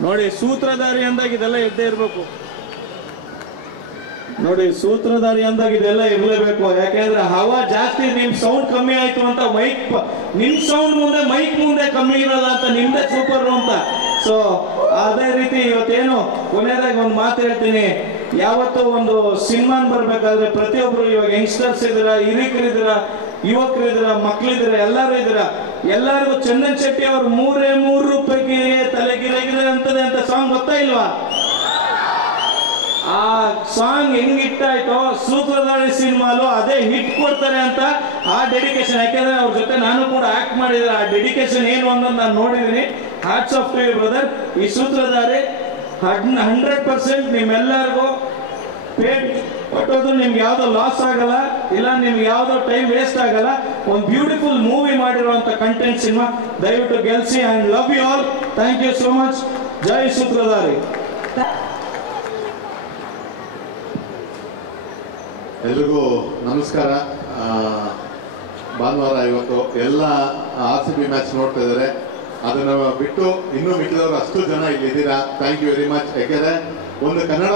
ನೋಡಿ ಸೂತ್ರಧಾರಿ ಅಂದಾಗ ಇದೆಲ್ಲ ಇದ್ದೇ ಇರ್ಬೇಕು. ನೋಡಿ ಸೂತ್ರಧಾರಿ ಅಂದಾಗ ಇದೆಲ್ಲ ಇರ್ಲೇಬೇಕು. ಯಾಕೆಂದ್ರೆ ಹವಾ ಜಾಸ್ತಿ, ನಿಮ್ ಸೌಂಡ್ ಕಮ್ಮಿ ಆಯ್ತು ಅಂತ ಮೈಕ್, ನಿಮ್ ಸೌಂಡ್ ಮುಂದೆ ಮೈಕ್ ಮುಂದೆ ಕಮ್ಮಿ ಇರಲ್ಲ ಅಂತ ನಿಮ್ದೇ ಸೂಪರ್ ಅಂತ. ಸೊ ಅದೇ ರೀತಿ ಇವತ್ತೇನು ಕೊನೆಯದಾಗಿ ಒಂದು ಮಾತು ಹೇಳ್ತೀನಿ. ಯಾವತ್ತೂ ಒಂದು ಸಿನಿಮಾನ್ ಬರ್ಬೇಕಾದ್ರೆ ಪ್ರತಿಯೊಬ್ರು, ಇವಾಗ ಯಂಗ್ಸ್ಟರ್ಸ್ ಇದ್ದೀರ, ಹಿರಿಕರಿದ್ದೀರ, ಯುವಕರಿದ್ದೀರ, ಮಕ್ಳಿದ್ದೀರ, ಎಲ್ಲರೂ ಇದ್ದೀರ. ಎಲ್ಲರಿಗೂ ಚಂದನ್ ಶೆಟ್ಟಿ ಅವ್ರು 3 ರೂಪಾಯಿಗೆ ತಲೆಗಿರಗಿರೆ ಅಂತದೆ ಅಂತ ಸಾಂಗ್ ಗೊತ್ತಾ ಇಲ್ವಾ? ಆ ಸಾಂಗ್ ಹೆಂಗಿಟ್ಟಾಯ್ತೋ ಸೂತ್ರಧಾರಿ ಸಿನಿಮಾಲು ಅದೇ ಹಿಟ್ ಕೊಡ್ತಾರೆ ಅಂತ ಆ ಡೆಡಿಕೇಶನ್. ಯಾಕೆಂದ್ರೆ ಅವ್ರ ಜೊತೆ ನಾನು ಕೂಡ ಆಕ್ಟ್ ಮಾಡಿದ್ರೆ ಆ ಡೆಡಿಕೇಶನ್ ಏನು ಅನ್ನೋದು ನಾನು ನೋಡಿದೀನಿ. Hats off to you brother. ಈ ಸೂತ್ರಧಾರಿ 100% ನಿಮ್ಮೆಲ್ಲರಿಗೂ ಪೇಡ್ ಕೊಟ್ಟೋದು ನಿಮ್ಗೆ ಯಾವ್ದೋ ಲಾಸ್ ಆಗಲ್ಲ, ಇಲ್ಲ ನಿಮ್ಗೆ ಯಾವ್ದೋ ಟೈಮ್ ವೇಸ್ಟ್ ಆಗಲ್ಲ. ಒಂದು ಬ್ಯೂಟಿಫುಲ್ ಮೂವಿ ಮಾಡಿರುವಂತ ಕಂಟೆಂಟ್ ಸಿನಿಮಾ, ದಯವಿಟ್ಟು ಗೆಲ್ಸಿ. And love you all. Thank you so much. ಜೈ ಸೂತ್ರಧಾರಿ. ಎಲ್ರಿಗೂ ನಮಸ್ಕಾರ. ಭಾನುವಾರ ಇವತ್ತು ಎಲ್ಲ RCB ಮ್ಯಾಚ್ ನೋಡ್ತಾ ಇದ್ದಾರೆ. ಅದನ್ನು ಬಿಟ್ಟು ಇನ್ನೂ ಮಿಕ್ಕಿದವರು ಅಷ್ಟು ಜನ ಇಲ್ಲಿದ್ದೀರಾ. Thank you very much. ಯಾಕೆಂದರೆ ಒಂದು ಕನ್ನಡ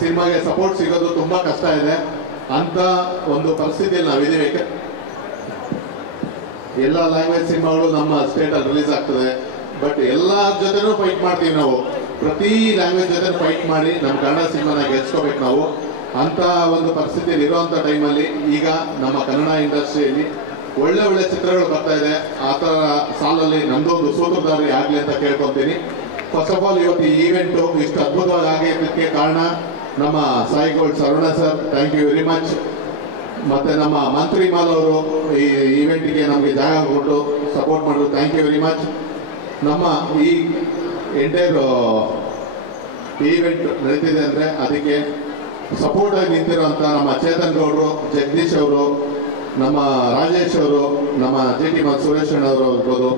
ಸಿನಿಮಾಗೆ ಸಪೋರ್ಟ್ ಸಿಗೋದು ತುಂಬ ಕಷ್ಟ ಇದೆ. ಅಂತ ಒಂದು ಪರಿಸ್ಥಿತಿಯಲ್ಲಿ ನಾವಿದ್ದೀವಿ. ಎಲ್ಲ ಲ್ಯಾಂಗ್ವೇಜ್ ಸಿನಿಮಾಗಳು ನಮ್ಮ ಸ್ಟೇಟಲ್ಲಿ ರಿಲೀಸ್ ಆಗ್ತದೆ, ಬಟ್ ಎಲ್ಲರ ಜೊತೆನೂ ಫೈಟ್ ಮಾಡ್ತೀವಿ ನಾವು. ಪ್ರತಿ ಲ್ಯಾಂಗ್ವೇಜ್ ಜೊತೆ ಫೈಟ್ ಮಾಡಿ ನಮ್ಮ ಕನ್ನಡ ಸಿನಿಮಾನ ಗೆಲ್ಸ್ಕೋಬೇಕು ನಾವು. ಅಂತ ಒಂದು ಪರಿಸ್ಥಿತಿಯಲ್ಲಿ ಇರುವಂಥ ಟೈಮಲ್ಲಿ ಈಗ ನಮ್ಮ ಕನ್ನಡ ಇಂಡಸ್ಟ್ರಿಯಲ್ಲಿ ಒಳ್ಳೆ ಒಳ್ಳೆ ಚಿತ್ರಗಳು ಬರ್ತಾ ಇದೆ. ಆ ಥರ ಸಾಲಲ್ಲಿ ನಮ್ದೊಂದು ಸೂತ್ರಧಾರಿ ಆಗಲಿ ಅಂತ ಕೇಳ್ಕೊತೀನಿ. ಫಸ್ಟ್ ಆಫ್ ಆಲ್ ಇವತ್ತು ಈ ಈವೆಂಟು ಇಷ್ಟು ಅದ್ಭುತವಾಗಿ ಆಗಿದ್ದಕ್ಕೆ ಕಾರಣ ನಮ್ಮ Sai gold Saravana sir, thank you very much. ಮತ್ತು ನಮ್ಮ ಮಂತ್ರಿ ಮಾಲ್ ಅವರು ಈ ಈವೆಂಟಿಗೆ ನಮಗೆ ಜಾಗ ಕೊಟ್ಟು ಸಪೋರ್ಟ್ ಮಾಡೋದು, ಥ್ಯಾಂಕ್ ಯು ವೆರಿ ಮಚ್. ನಮ್ಮ ಈ ಎಂಟೈರ್ ಈವೆಂಟ್ ನಡೀತಿದೆ ಅಂದರೆ ಅದಕ್ಕೆ ಸಪೋರ್ಟ್ ಆಗಿ ನಿಂತಿರುವಂಥ ನಮ್ಮ ಚೇತನ್ ಗೌಡರು, ಜಗದೀಶ್ ಅವರು, ನಮ್ಮ ರಾಜೇಶ್ ಅವರು, ನಮ್ಮ JT ಮತ್ತು ಸುರೇಶ್ ಅವರು ಇರ್ಬೋದು,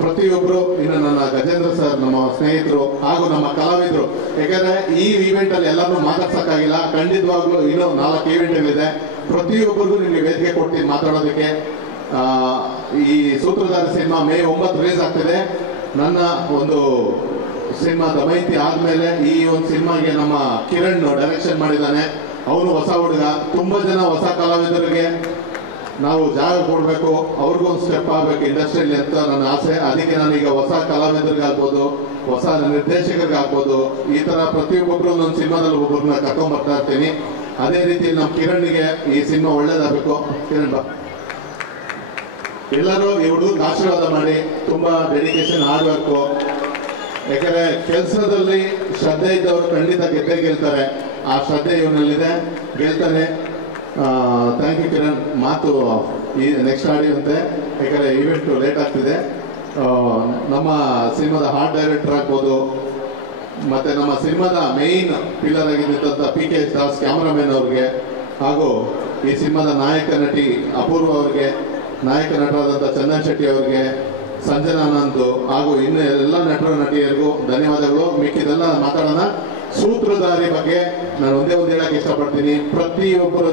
ಪ್ರತಿಯೊಬ್ಬರು, ಇನ್ನು ನನ್ನ ಗಜೇಂದ್ರ ಸರ್, ನಮ್ಮ ಸ್ನೇಹಿತರು ಹಾಗೂ ನಮ್ಮ ಕಲಾವಿದರು. ಯಾಕಂದರೆ ಈ ಈವೆಂಟಲ್ಲಿ ಎಲ್ಲರೂ ಮಾತಾಡ್ಸೋಕ್ಕಾಗಿಲ್ಲ, ಖಂಡಿತವಾಗ್ಲೂ ಇನ್ನೂ 4 ಈವೆಂಟ್ಗಳಿದೆ. ಪ್ರತಿಯೊಬ್ಬರಿಗೂ ನಿಮಗೆ ವೇದಿಕೆ ಕೊಡ್ತೀನಿ ಮಾತಾಡೋದಕ್ಕೆ. ಈ ಸೂತ್ರಧಾರಿ ಸಿನಿಮಾ ಮೇ 9 ರಿಲೀಸ್ ಆಗ್ತಿದೆ. ನನ್ನ ಒಂದು ಸಿನಿಮಾ ದಮಯಂತಿ ಆದಮೇಲೆ ಈ ಒಂದು ಸಿನಿಮಾಗೆ ನಮ್ಮ ಕಿರಣ್ ಡೈರೆಕ್ಷನ್ ಮಾಡಿದ್ದಾನೆ. ಅವನು ಹೊಸ ಹುಡುಗ. ತುಂಬ ಜನ ಹೊಸ ಕಲಾವಿದರಿಗೆ ನಾವು ಜಾಗ ಕೊಡಬೇಕು, ಅವ್ರಿಗೂ ಒಂದು ಸ್ಟೆಪ್ ಆಗಬೇಕು ಇಂಡಸ್ಟ್ರಿಯಲ್ಲಿ ಅಂತ ನನ್ನ ಆಸೆ. ಅದಕ್ಕೆ ನಾನೀಗ ಹೊಸ ಕಲಾವಿದರಿಗಾಗ್ಬೋದು, ಹೊಸ ನಿರ್ದೇಶಕರಿಗಾಗ್ಬೋದು, ಈ ಥರ ಪ್ರತಿಯೊಬ್ಬೊಬ್ಬರು ನನ್ನ ಸಿನಿಮಾದಲ್ಲಿ ಒಬ್ಬರನ್ನ ಕರ್ಕೊಂಡ್ಬರ್ತಾ ಇರ್ತೀನಿ. ಅದೇ ರೀತಿ ನಮ್ಮ ಕಿರಣ್ಗೆ ಈ ಸಿನಿಮಾ ಒಳ್ಳೇದಾಗಬೇಕು. ಕಿರಣ್ ಬಾ. ಎಲ್ಲರೂ ಈ ಹುಡುಗರಿಗೆ ಆಶೀರ್ವಾದ ಮಾಡಿ, ತುಂಬ ಡೆಡಿಕೇಶನ್ ಹಾರ್ಡ್ ವರ್ಕು. ಯಾಕಂದರೆ ಕೆಲಸದಲ್ಲಿ ಶ್ರದ್ಧೆ ಇದ್ದವರು ಖಂಡಿತ ಗೆದ್ದೇ ಗೆಲ್ತಾರೆ. ಆ ಶ್ರದ್ಧೆ ಇವನಲ್ಲಿದೆ, ಗೆಲ್ತಾನೆ. Thank you Kiran. ಮಾತು ಈ ನೆಕ್ಸ್ಟ್ ಆಡಿ ಅಂತೆ, ಯಾಕಂದರೆ ಈವೆಂಟು ಲೇಟ್ ಆಗ್ತಿದೆ. ನಮ್ಮ ಸಿನಿಮಾದ ಹಾರ್ಟ್ ಡೈರೆಕ್ಟರ್ ಆಗ್ಬೋದು, ಮತ್ತು ನಮ್ಮ ಸಿನಿಮಾದ ಮೇಯ್ನ್ ಪಿಲ್ಲರ್ ಆಗಿದ್ದಂಥ PK ದಾಸ್ ಕ್ಯಾಮ್ರಾಮನ್ ಅವ್ರಿಗೆ, ಹಾಗೂ ಈ ಸಿನಿಮಾದ ನಾಯಕ ನಟಿ ಅಪೂರ್ವ ಅವ್ರಿಗೆ, ನಾಯಕ ನಟರಾದಂಥ ಚಂದನ್ ಶೆಟ್ಟಿ ಅವ್ರಿಗೆ, ಸಂಜನಾನಂದ್ ಹಾಗೂ ಇನ್ನು ಎಲ್ಲ ನಟರು ನಟಿಯರಿಗೂ ಧನ್ಯವಾದಗಳು. ಮಿಕ್ಕಿದೆಲ್ಲ ಮಾತಾಡೋಣ. ಸೂತ್ರಧಾರಿ ಬಗ್ಗೆ ನಾನು ಒಂದೇ ಒಂದು ಹೇಳಕ್ಕೆ ಇಷ್ಟಪಡ್ತೀನಿ. ಪ್ರತಿಯೊಬ್ಬರ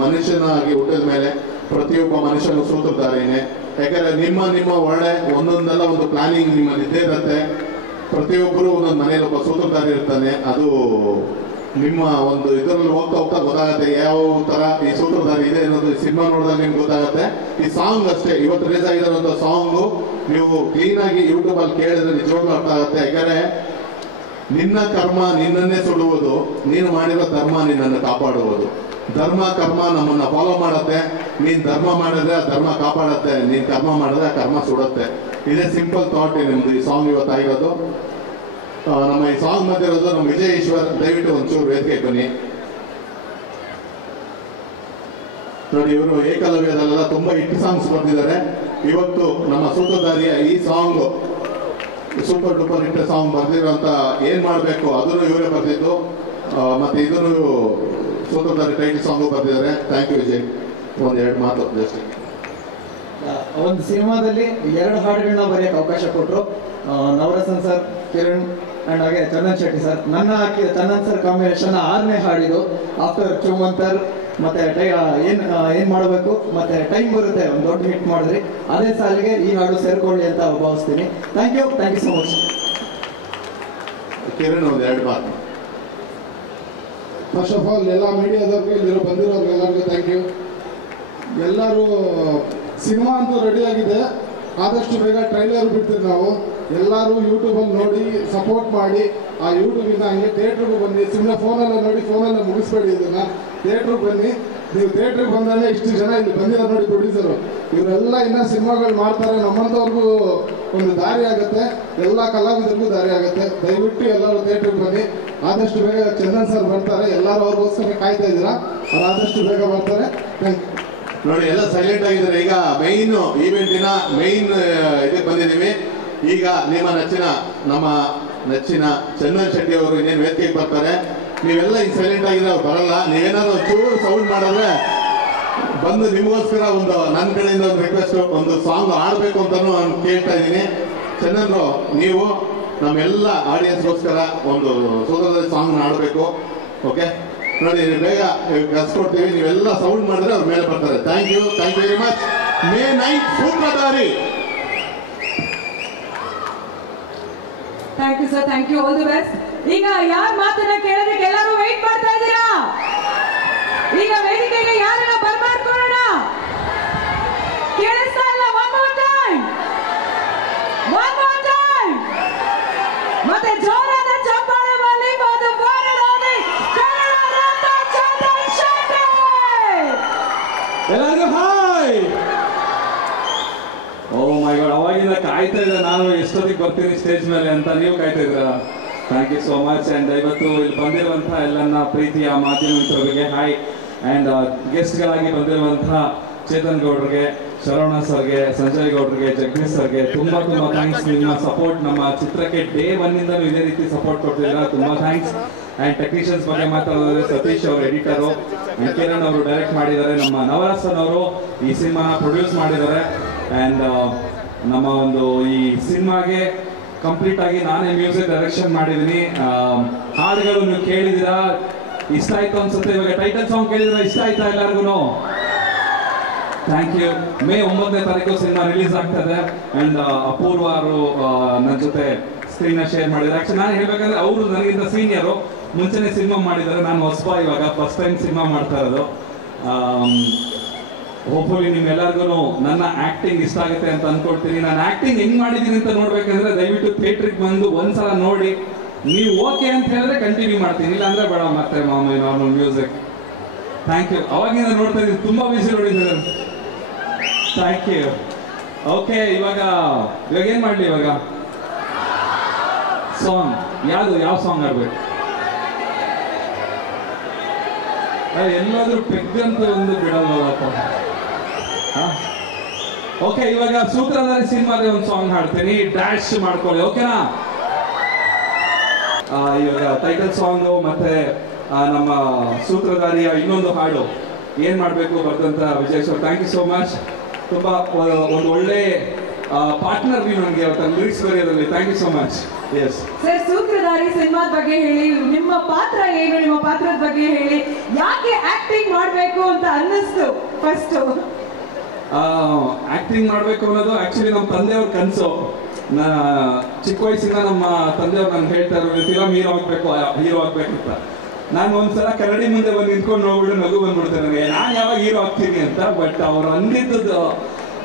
ಮನುಷ್ಯನಾಗಿ ಹುಟ್ಟಿದ ಮೇಲೆ ಪ್ರತಿಯೊಬ್ಬ ಮನುಷ್ಯನು ಸೂತ್ರಧಾರಿನೇ. ಯಾಕಂದರೆ ನಿಮ್ಮ ಒಳ್ಳೆ ಒಂದೊಂದೆಲ್ಲ ಒಂದು ಪ್ಲಾನಿಂಗ್ ನಿಮ್ಮಲ್ಲಿ ಇದ್ದೇ ಇರುತ್ತೆ. ಪ್ರತಿಯೊಬ್ಬರು ಒಂದೊಂದು ಮನೇಲಿ ಒಬ್ಬ ಸೂತ್ರಧಾರಿ ಇರ್ತಾನೆ. ಅದು ನಿಮ್ಮ ಒಂದು ಇದರಲ್ಲಿ ಹೋಗ್ತಾ ಹೋಗ್ತಾ ಗೊತ್ತಾಗುತ್ತೆ ಯಾವ ಥರ ಈ ಸೂತ್ರಧಾರಿ ಇದೆ ಅನ್ನೋದು. ಸಿನಿಮಾ ನೋಡಿದಾಗ ನಿಮ್ಗೆ ಗೊತ್ತಾಗುತ್ತೆ. ಈ ಸಾಂಗ್ ಅಷ್ಟೇ, ಇವತ್ತು ರಿಲೀಸ್ ಆಗಿರೋಂಥ ಸಾಂಗು ನೀವು ಕ್ಲೀನಾಗಿ ಯೂಟ್ಯೂಬಲ್ಲಿ ಕೇಳಿದ್ರೆ ನಿಜವಾಗ್ಲೂ ಅರ್ಥ ಆಗುತ್ತೆ. ಯಾಕಂದರೆ ನಿನ್ನ ಕರ್ಮ ನಿನ್ನನ್ನೇ ಸುಡುವುದು, ನೀನು ಮಾಡಿರೋ ಧರ್ಮ ನಿನ್ನನ್ನು ಕಾಪಾಡುವುದು. ಧರ್ಮ ಕರ್ಮ ನಮ್ಮನ್ನು ಫಾಲೋ ಮಾಡುತ್ತೆ. ನೀನು ಧರ್ಮ ಮಾಡಿದ್ರೆ ಆ ಧರ್ಮ ಕಾಪಾಡುತ್ತೆ, ನೀನು ಕರ್ಮ ಮಾಡಿದ್ರೆ ಆ ಕರ್ಮ ಸುಡುತ್ತೆ. ಇದೇ ಸಿಂಪಲ್ ಥಾಟ್ ನಿಮ್ಮದು ಈ ಸಾಂಗ್ ಇವತ್ತಾಗಿರೋದು. ನಮ್ಮ ಈ ಸಾಂಗ್ ಬಂದಿರೋದು ನಮ್ಮ ವಿಜಯ್ ಈಶ್ವರ್. ದಯವಿಟ್ಟು ಒಂಚೂರು ವೇದಿಕೆ ಬನ್ನಿ. ನೋಡಿ, ಇವರು ಏಕಲವ್ಯದಲ್ಲೆಲ್ಲ ತುಂಬ ಹಿಟ್ ಸಾಂಗ್ಸ್ ಬರ್ತಿದ್ದಾರೆ. ಇವತ್ತು ನಮ್ಮ ಸೂತ್ರಧಾರಿಯ ಈ song super duper hit song ಬರ್ದಿರೋಂಥ ಏನು ಮಾಡಬೇಕು ಅದನ್ನು ಇವರೇ ಬರ್ತಿದ್ದು. ಮತ್ತು ಇದನ್ನು ಸೂತ್ರಧಾರಿ ಟೈಟಲ್ ಸಾಂಗು ಬರ್ತಿದ್ದಾರೆ. Thank you Vijay. ಒಂದೆರಡು ಮಾತು ಜಸ್ಟ್. ಒಂದು ಸಿನಿಮಾದಲ್ಲಿ 2 ಹಾಡುಗಳನ್ನ ಬರೆಯೋಕ್ಕೆ ಅವಕಾಶ ಕೊಟ್ಟರು ನವರಸನ್ ಸರ್, ಕಿರಣ್ ಆ್ಯಂಡ್ ಹಾಗೆ ಚಂದನ್ ಶೆಟ್ಟಿ ಸರ್. ನನ್ನ ಚಂದನ್ ಸರ್ ಕಾಂಬಿನೇಷನ್ 6ನೇ ಹಾಡಿದು ಆಫ್ಟರ್ ಚುಮಂತರ್. ಮತ್ತೆ ಏನು ಮಾಡಬೇಕು, ಮತ್ತೆ ಟೈಮ್ ಬರುತ್ತೆ, ಒಂದು ದೊಡ್ಡ ಹಿಟ್ ಮಾಡಿದ್ರಿ. ಅದೇ ಸಾಲಿಗೆ ಈ ಹಾಡು ಸೇರ್ಕೊಳ್ಳಿ ಅಂತ ಭಾವಿಸ್ತೀನಿ. Thank you so much. Kiran ಒಂದೆರಡು ಮಾತು. ಫಸ್ಟ್ ಆಫ್ ಆಲ್ ಎಲ್ಲ ಮೀಡಿಯಾದವ್ರಿಗೆ ಇಲ್ಲಿರೋ ಬಂದಿರೋರ್ಗೆ ಎಲ್ಲರಿಗೂ ಥ್ಯಾಂಕ್ ಯು. ಎಲ್ಲರೂ ಸಿನಿಮಾ ಅಂತೂ ರೆಡಿ ಆಗಿದೆ. ಆದಷ್ಟು ಬೇಗ ಟ್ರೈಲರ್ ಬಿಡ್ತೀವಿ ನಾವು. ಎಲ್ಲರೂ ಯೂಟ್ಯೂಬಲ್ಲಿ ನೋಡಿ ಸಪೋರ್ಟ್ ಮಾಡಿ. ಆ ಯೂಟ್ಯೂಬಿಂದ ಹಂಗೆ ಥಿಯೇಟ್ರಿಗೆ ಬನ್ನಿ. ಸುಮ್ಮನೆ ಫೋನಲ್ಲೇ ನೋಡಿ ಫೋನಲ್ಲೇ ಮುಗಿಸ್ಬೇಡಿ ಇದನ್ನು. ಥಿಯೇಟ್ರಿಗೆ ಬನ್ನಿ. ನೀವು ಥಿಯೇಟ್ರಿಗೆ ಬಂದರೆ ಇಷ್ಟು ಜನ ಇಲ್ಲಿ ಬಂದಿರೋ ನೋಡಿ ಪ್ರೊಡ್ಯೂಸರು, ಇವರೆಲ್ಲ ಇನ್ನೂ ಸಿನಿಮಾಗಳು ಮಾಡ್ತಾರೆ. ನಮ್ಮಂಥವ್ರಿಗೂ ಒಂದು ದಾರಿ ಆಗುತ್ತೆ, ಎಲ್ಲ ಕಲಾವಿದರಿಗೂ ದಾರಿ ಆಗುತ್ತೆ. ದಯವಿಟ್ಟು ಎಲ್ಲರೂ ಥಿಯೇಟ್ರಿಗೆ ಬನ್ನಿ. ಆದಷ್ಟು ಬೇಗ ಚಂದನ್ ಸರ್ ಬರ್ತಾರೆ. ಎಲ್ಲರೂ ಅವ್ರಿಗೋಸ್ಕರ ಕಾಯ್ತಾ ಇದ್ದೀರಾ. ಅವ್ರು ಆದಷ್ಟು ಬೇಗ ಬರ್ತಾರೆ. Thank you. ನೋಡಿ, ಎಲ್ಲ ಸೈಲೆಂಟ್ ಆಗಿದ್ದಾರೆ. ಈಗ ಮೈನ್ ಈವೆಂಟಿನ ಮೈನ್ ಇದಕ್ಕೆ ಬಂದಿದ್ದೀವಿ. ಈಗ ನಿಮ್ಮ ನಮ್ಮ ನೆಚ್ಚಿನ ಚಂದನ್ ಶೆಟ್ಟಿ ಅವರು ಇನ್ನೇನು ವೇದಿಕೆಗೆ ಬರ್ತಾರೆ. ನೀವೆಲ್ಲ ಈಗ ಸೈಲೆಂಟ್ ಆಗಿದ್ರೆ ಅವ್ರು ಬರಲ್ಲ. ನೀವೇನಾದ್ರು ಚೂರು ಸೌಂಡ್ ಮಾಡಿದ್ರೆ ಬಂದು ನಿಮಗೋಸ್ಕರ ಒಂದು ನನ್ನ ಕಡೆಯಿಂದ ಒಂದು ರಿಕ್ವೆಸ್ಟ್, ಒಂದು ಸಾಂಗ್ ಆಡಬೇಕು ಅಂತಲೂ ನಾನು ಕೇಳ್ತಾ ಇದ್ದೀನಿ. ಚಂದನ್ರು, ನೀವು ನಮ್ಮೆಲ್ಲ ಆಡಿಯನ್ಸ್ಗೋಸ್ಕರ ಒಂದು ಸೂತ್ರಧಾರಿ ಸಾಂಗ್ನ ಆಡಬೇಕು. ಓಕೆ ನೋಡಿ, ಬೇಗ ಕಳ್ಸ್ಕೊಡ್ತೀವಿ. ನೀವೆಲ್ಲ ಸೌಂಡ್ ಮಾಡಿದ್ರೆ ಅವ್ರ ಮೇಲೆ ಬರ್ತಾರೆ. Thank you very much. May 9 Sutradhari. Thank you sir, thank you, all the best. ಈಗ ಯಾರ ಮಾತನ್ನ ಕೇಳೋದಕ್ಕೆ ಎಲ್ಲರೂ ವೇಟ್ ಮಾಡ್ತಾ ಇದ್ದೀರಾ? ಈಗ ವೇದಿಕೆಗೆ ಯಾರನ್ನ ಬರ್ಮಾಡ್ಕೊಳ್ಳೋಣ? ಕೇಳಿಸ್ತಾ ಇಲ್ಲ? ಒನ್ ಮೋರ್ ಟೈಮ್ ಮತ್ತೆ ಜೋರಾದ ಬಾಯ್. ಓ ಮೈ ಗಾಡ್, ಅವಾಗಿಂದ ಕಾಯ್ತಾ ಇದ್ದೆ ನಾನು ಎಷ್ಟೊತ್ತಿಗೆ ಬರ್ತೀನಿ ಸ್ಟೇಜ್ ಮೇಲೆ ಅಂತ. ನೀವು ಕಾಯ್ತಾ ಇದ್ರ? Thank you so much. And ಇವತ್ತು ಇಲ್ಲಿ ಬಂದಿರುವಂತಹ ಎಲ್ಲನ್ನ ಪ್ರೀತಿಯ ಮಾಧ್ಯಮ ಮಿತ್ರರಿಗೆ ಹಾಯ್. ಆ್ಯಂಡ್ ಗೆಸ್ಟ್ಗಳಾಗಿ ಬಂದಿರುವಂತಹ ಚೇತನ್ ಗೌಡ್ರಿಗೆ, ಶರವಣ ಸರ್ಗೆ, ಸಂಜಯ್ ಗೌಡ್ರಿಗೆ, ಜಗದೀಶ್ ಸರ್ಗೆ ತುಂಬಾ ಥ್ಯಾಂಕ್ಸ್. ನಿಮ್ಮ ಸಪೋರ್ಟ್ ನಮ್ಮ ಚಿತ್ರಕ್ಕೆ ಡೇ ಒನ್ನಿಂದ ಇದೇ ರೀತಿ ಸಪೋರ್ಟ್ ಕೊಡ್ತಿದ್ದೀರಾ, ತುಂಬಾ ಥ್ಯಾಂಕ್ಸ್. ಆ್ಯಂಡ್ ಟೆಕ್ನಿಷಿಯನ್ಸ್ ಬಗ್ಗೆ ಮಾತಾಡೋದ್ರೆ ಸತೀಶ್ ಅವರು ಎಡಿಟರು, ಕಿರಣ್ ಅವರು ಡೈರೆಕ್ಟ್ ಮಾಡಿದ್ದಾರೆ, ನಮ್ಮ ನವರಸನ್ ಅವರು ಈ ಸಿನಿಮಾನ ಪ್ರೊಡ್ಯೂಸ್ ಮಾಡಿದ್ದಾರೆ. ಆ್ಯಂಡ್ ನಮ್ಮ ಒಂದು ಈ ಸಿನಿಮಾಗೆ ಕಂಪ್ಲೀಟ್ ಆಗಿ ನಾನೇ ಮ್ಯೂಸಿಕ್ ಡೈರೆಕ್ಷನ್ ಮಾಡಿದ್ದೀನಿ. ಹಾಡುಗಳು ನೀವು ಕೇಳಿದ್ದೀರಾ, ಇಷ್ಟ ಆಯ್ತು ಅನ್ಸುತ್ತೆ. ಇವಾಗ ಟೈಟಲ್ ಸಾಂಗ್ ಕೇಳಿದ್ರೆ ಇಷ್ಟ ಆಯ್ತಾ ಎಲ್ಲರಿಗೂ? Thank you. ಮೇ 9ನೇ ತಾರೀಕು ಸಿನಿಮಾ ರಿಲೀಸ್ ಆಗ್ತದೆ. ಆ್ಯಂಡ್ ಅಪೂರ್ವ ಅವರು ನನ್ನ ಜೊತೆ ಸ್ಕ್ರೀನ್ ಶೇರ್ ಮಾಡಿದ್ದಾರೆ. ಆಕ್ಚುಲಿ ನಾನು ಹೇಳ್ಬೇಕಂದ್ರೆ ಅವರು ನನಗಿಂತ ಸೀನಿಯರು, ಮುಂಚೆನೆ ಸಿನಿಮಾ ಮಾಡಿದ್ದಾರೆ. ನಾನು ಹೊಸಬ, ಇವಾಗ ಫಸ್ಟ್ ಟೈಮ್ ಸಿನಿಮಾ ಮಾಡ್ತಾ ಇರೋದು. ಹೋಪ್ಫುಲಿ ನಿಮ್ಗೆಲ್ಲರಿಗೂ ನನ್ನ ಆಕ್ಟಿಂಗ್ ಇಷ್ಟ ಆಗುತ್ತೆ ಅಂತ ಅನ್ಕೊಳ್ತೀನಿ. ನಾನು ಆಕ್ಟಿಂಗ್ ಹೆಂಗ್ ಮಾಡಿದ್ದೀನಿ ಅಂತ ನೋಡ್ಬೇಕಂದ್ರೆ ದಯವಿಟ್ಟು ಥಿಯೇಟ್ರಿಗೆ ಬಂದು ಒಂದ್ಸಲ ನೋಡಿ. ನೀವು ಓಕೆ ಅಂತ ಹೇಳಿದ್ರೆ ಕಂಟಿನ್ಯೂ ಮಾಡ್ತೀನಿ, ಇಲ್ಲ ಅಂದ್ರೆ ಬೇಡ ಮತ್ತೆ ಮಾಮೂಲಿ ನಾರ್ಮಲ್ ಮ್ಯೂಸಿಕ್. Thank you. ಅವಾಗಿಂದ ನೋಡ್ತಾ ಇದ್ದೀನಿ, ತುಂಬಾ ಬಿಸಿ ನೋಡಿದ್ದಾರೆ. Thank you. ಓಕೆ, ಇವಾಗ ಏನ್ ಮಾಡ್ಲಿ? ಇವಾಗ ಸಾಂಗ್ ಯಾವ ಸಾಂಗ್ ಆಡ್ಬೇಕು? ಎಲ್ಲಾದ್ರೂ ಪೆಗ್ಗಂತ ಒಂದು ಬಿಡಲ್ವಪ್ಪ. ಓಕೆ, ಇವಾಗ ಸೂತ್ರಧಾರಿ ಸಿನಿಮಾದ ಒಂದು ಸಾಂಗ್ ಹಾಡ್ತೀನಿ, ಡ್ಯಾಶ್ ಮಾಡ್ಕೊಳ್ಳಿ. ಓಕೆನಾ? ಇವಾಗ ಟೈಟಲ್ ಸಾಂಗು ಮತ್ತೆ ನಮ್ಮ ಸೂತ್ರಧಾರಿಯ ಇನ್ನೊಂದು ಹಾಡು ಏನ್ ಮಾಡ್ಬೇಕು ಬರ್ದಂತ Vijay sir, thank you so much. ತುಂಬಾ ಒಂದು ಒಳ್ಳೆ ಪಾರ್ಟ್ನರ್ ನೀವು ನನಗೆ ಲಿರಿಕ್ಸ್ ಬರೆಯೋದ್ರಲ್ಲಿ. Thank you so much. Yes sir, Sutradhari ಸಿನಿಮಾದ ಬಗ್ಗೆ ಹೇಳಿ, ನಿಮ್ಮ ಪಾತ್ರ ಏನು, ನಿಮ್ಮ ಪಾತ್ರದ ಬಗ್ಗೆ ಹೇಳಿ, ಯಾಕೆ ಆಕ್ಟಿಂಗ್ ಮಾಡಬೇಕು ಅಂತ ಅನ್ನಿಸ್ತು ಫಸ್ಟ್? ಆಕ್ಟಿಂಗ್ ಮಾಡಬೇಕು ಅನ್ನೋದು ಆಕ್ಚುಲಿ ನಮ್ಮ ತಂದೆಯವ್ರ ಕನಸು. ಚಿಕ್ಕ ವಯಸ್ಸಿಂದ ನಮ್ಮ ತಂದೆಯವ್ರು ನನ್ಗೆ ಹೇಳ್ತಾ ಇರೋ ಫಿಲಮ್ ಹೀರೋ ಆಗ್ಬೇಕಂತ. ನಾನು ಒಂದ್ಸಲ ಕನ್ನಡಿ ಮುಂದೆ ಬಂದು ನಿಂತ್ಕೊಂಡು ನೋಡ್ಬಿಟ್ಟು ನಗು ಬಂದ್ಬಿಡ್ತೇನೆ ನನಗೆ, ನಾನು ಯಾವಾಗ ಹೀರೋ ಆಗ್ತೀನಿ ಅಂತ. ಬಟ್ ಅವ್ರು ಅಂದಿದ್ದು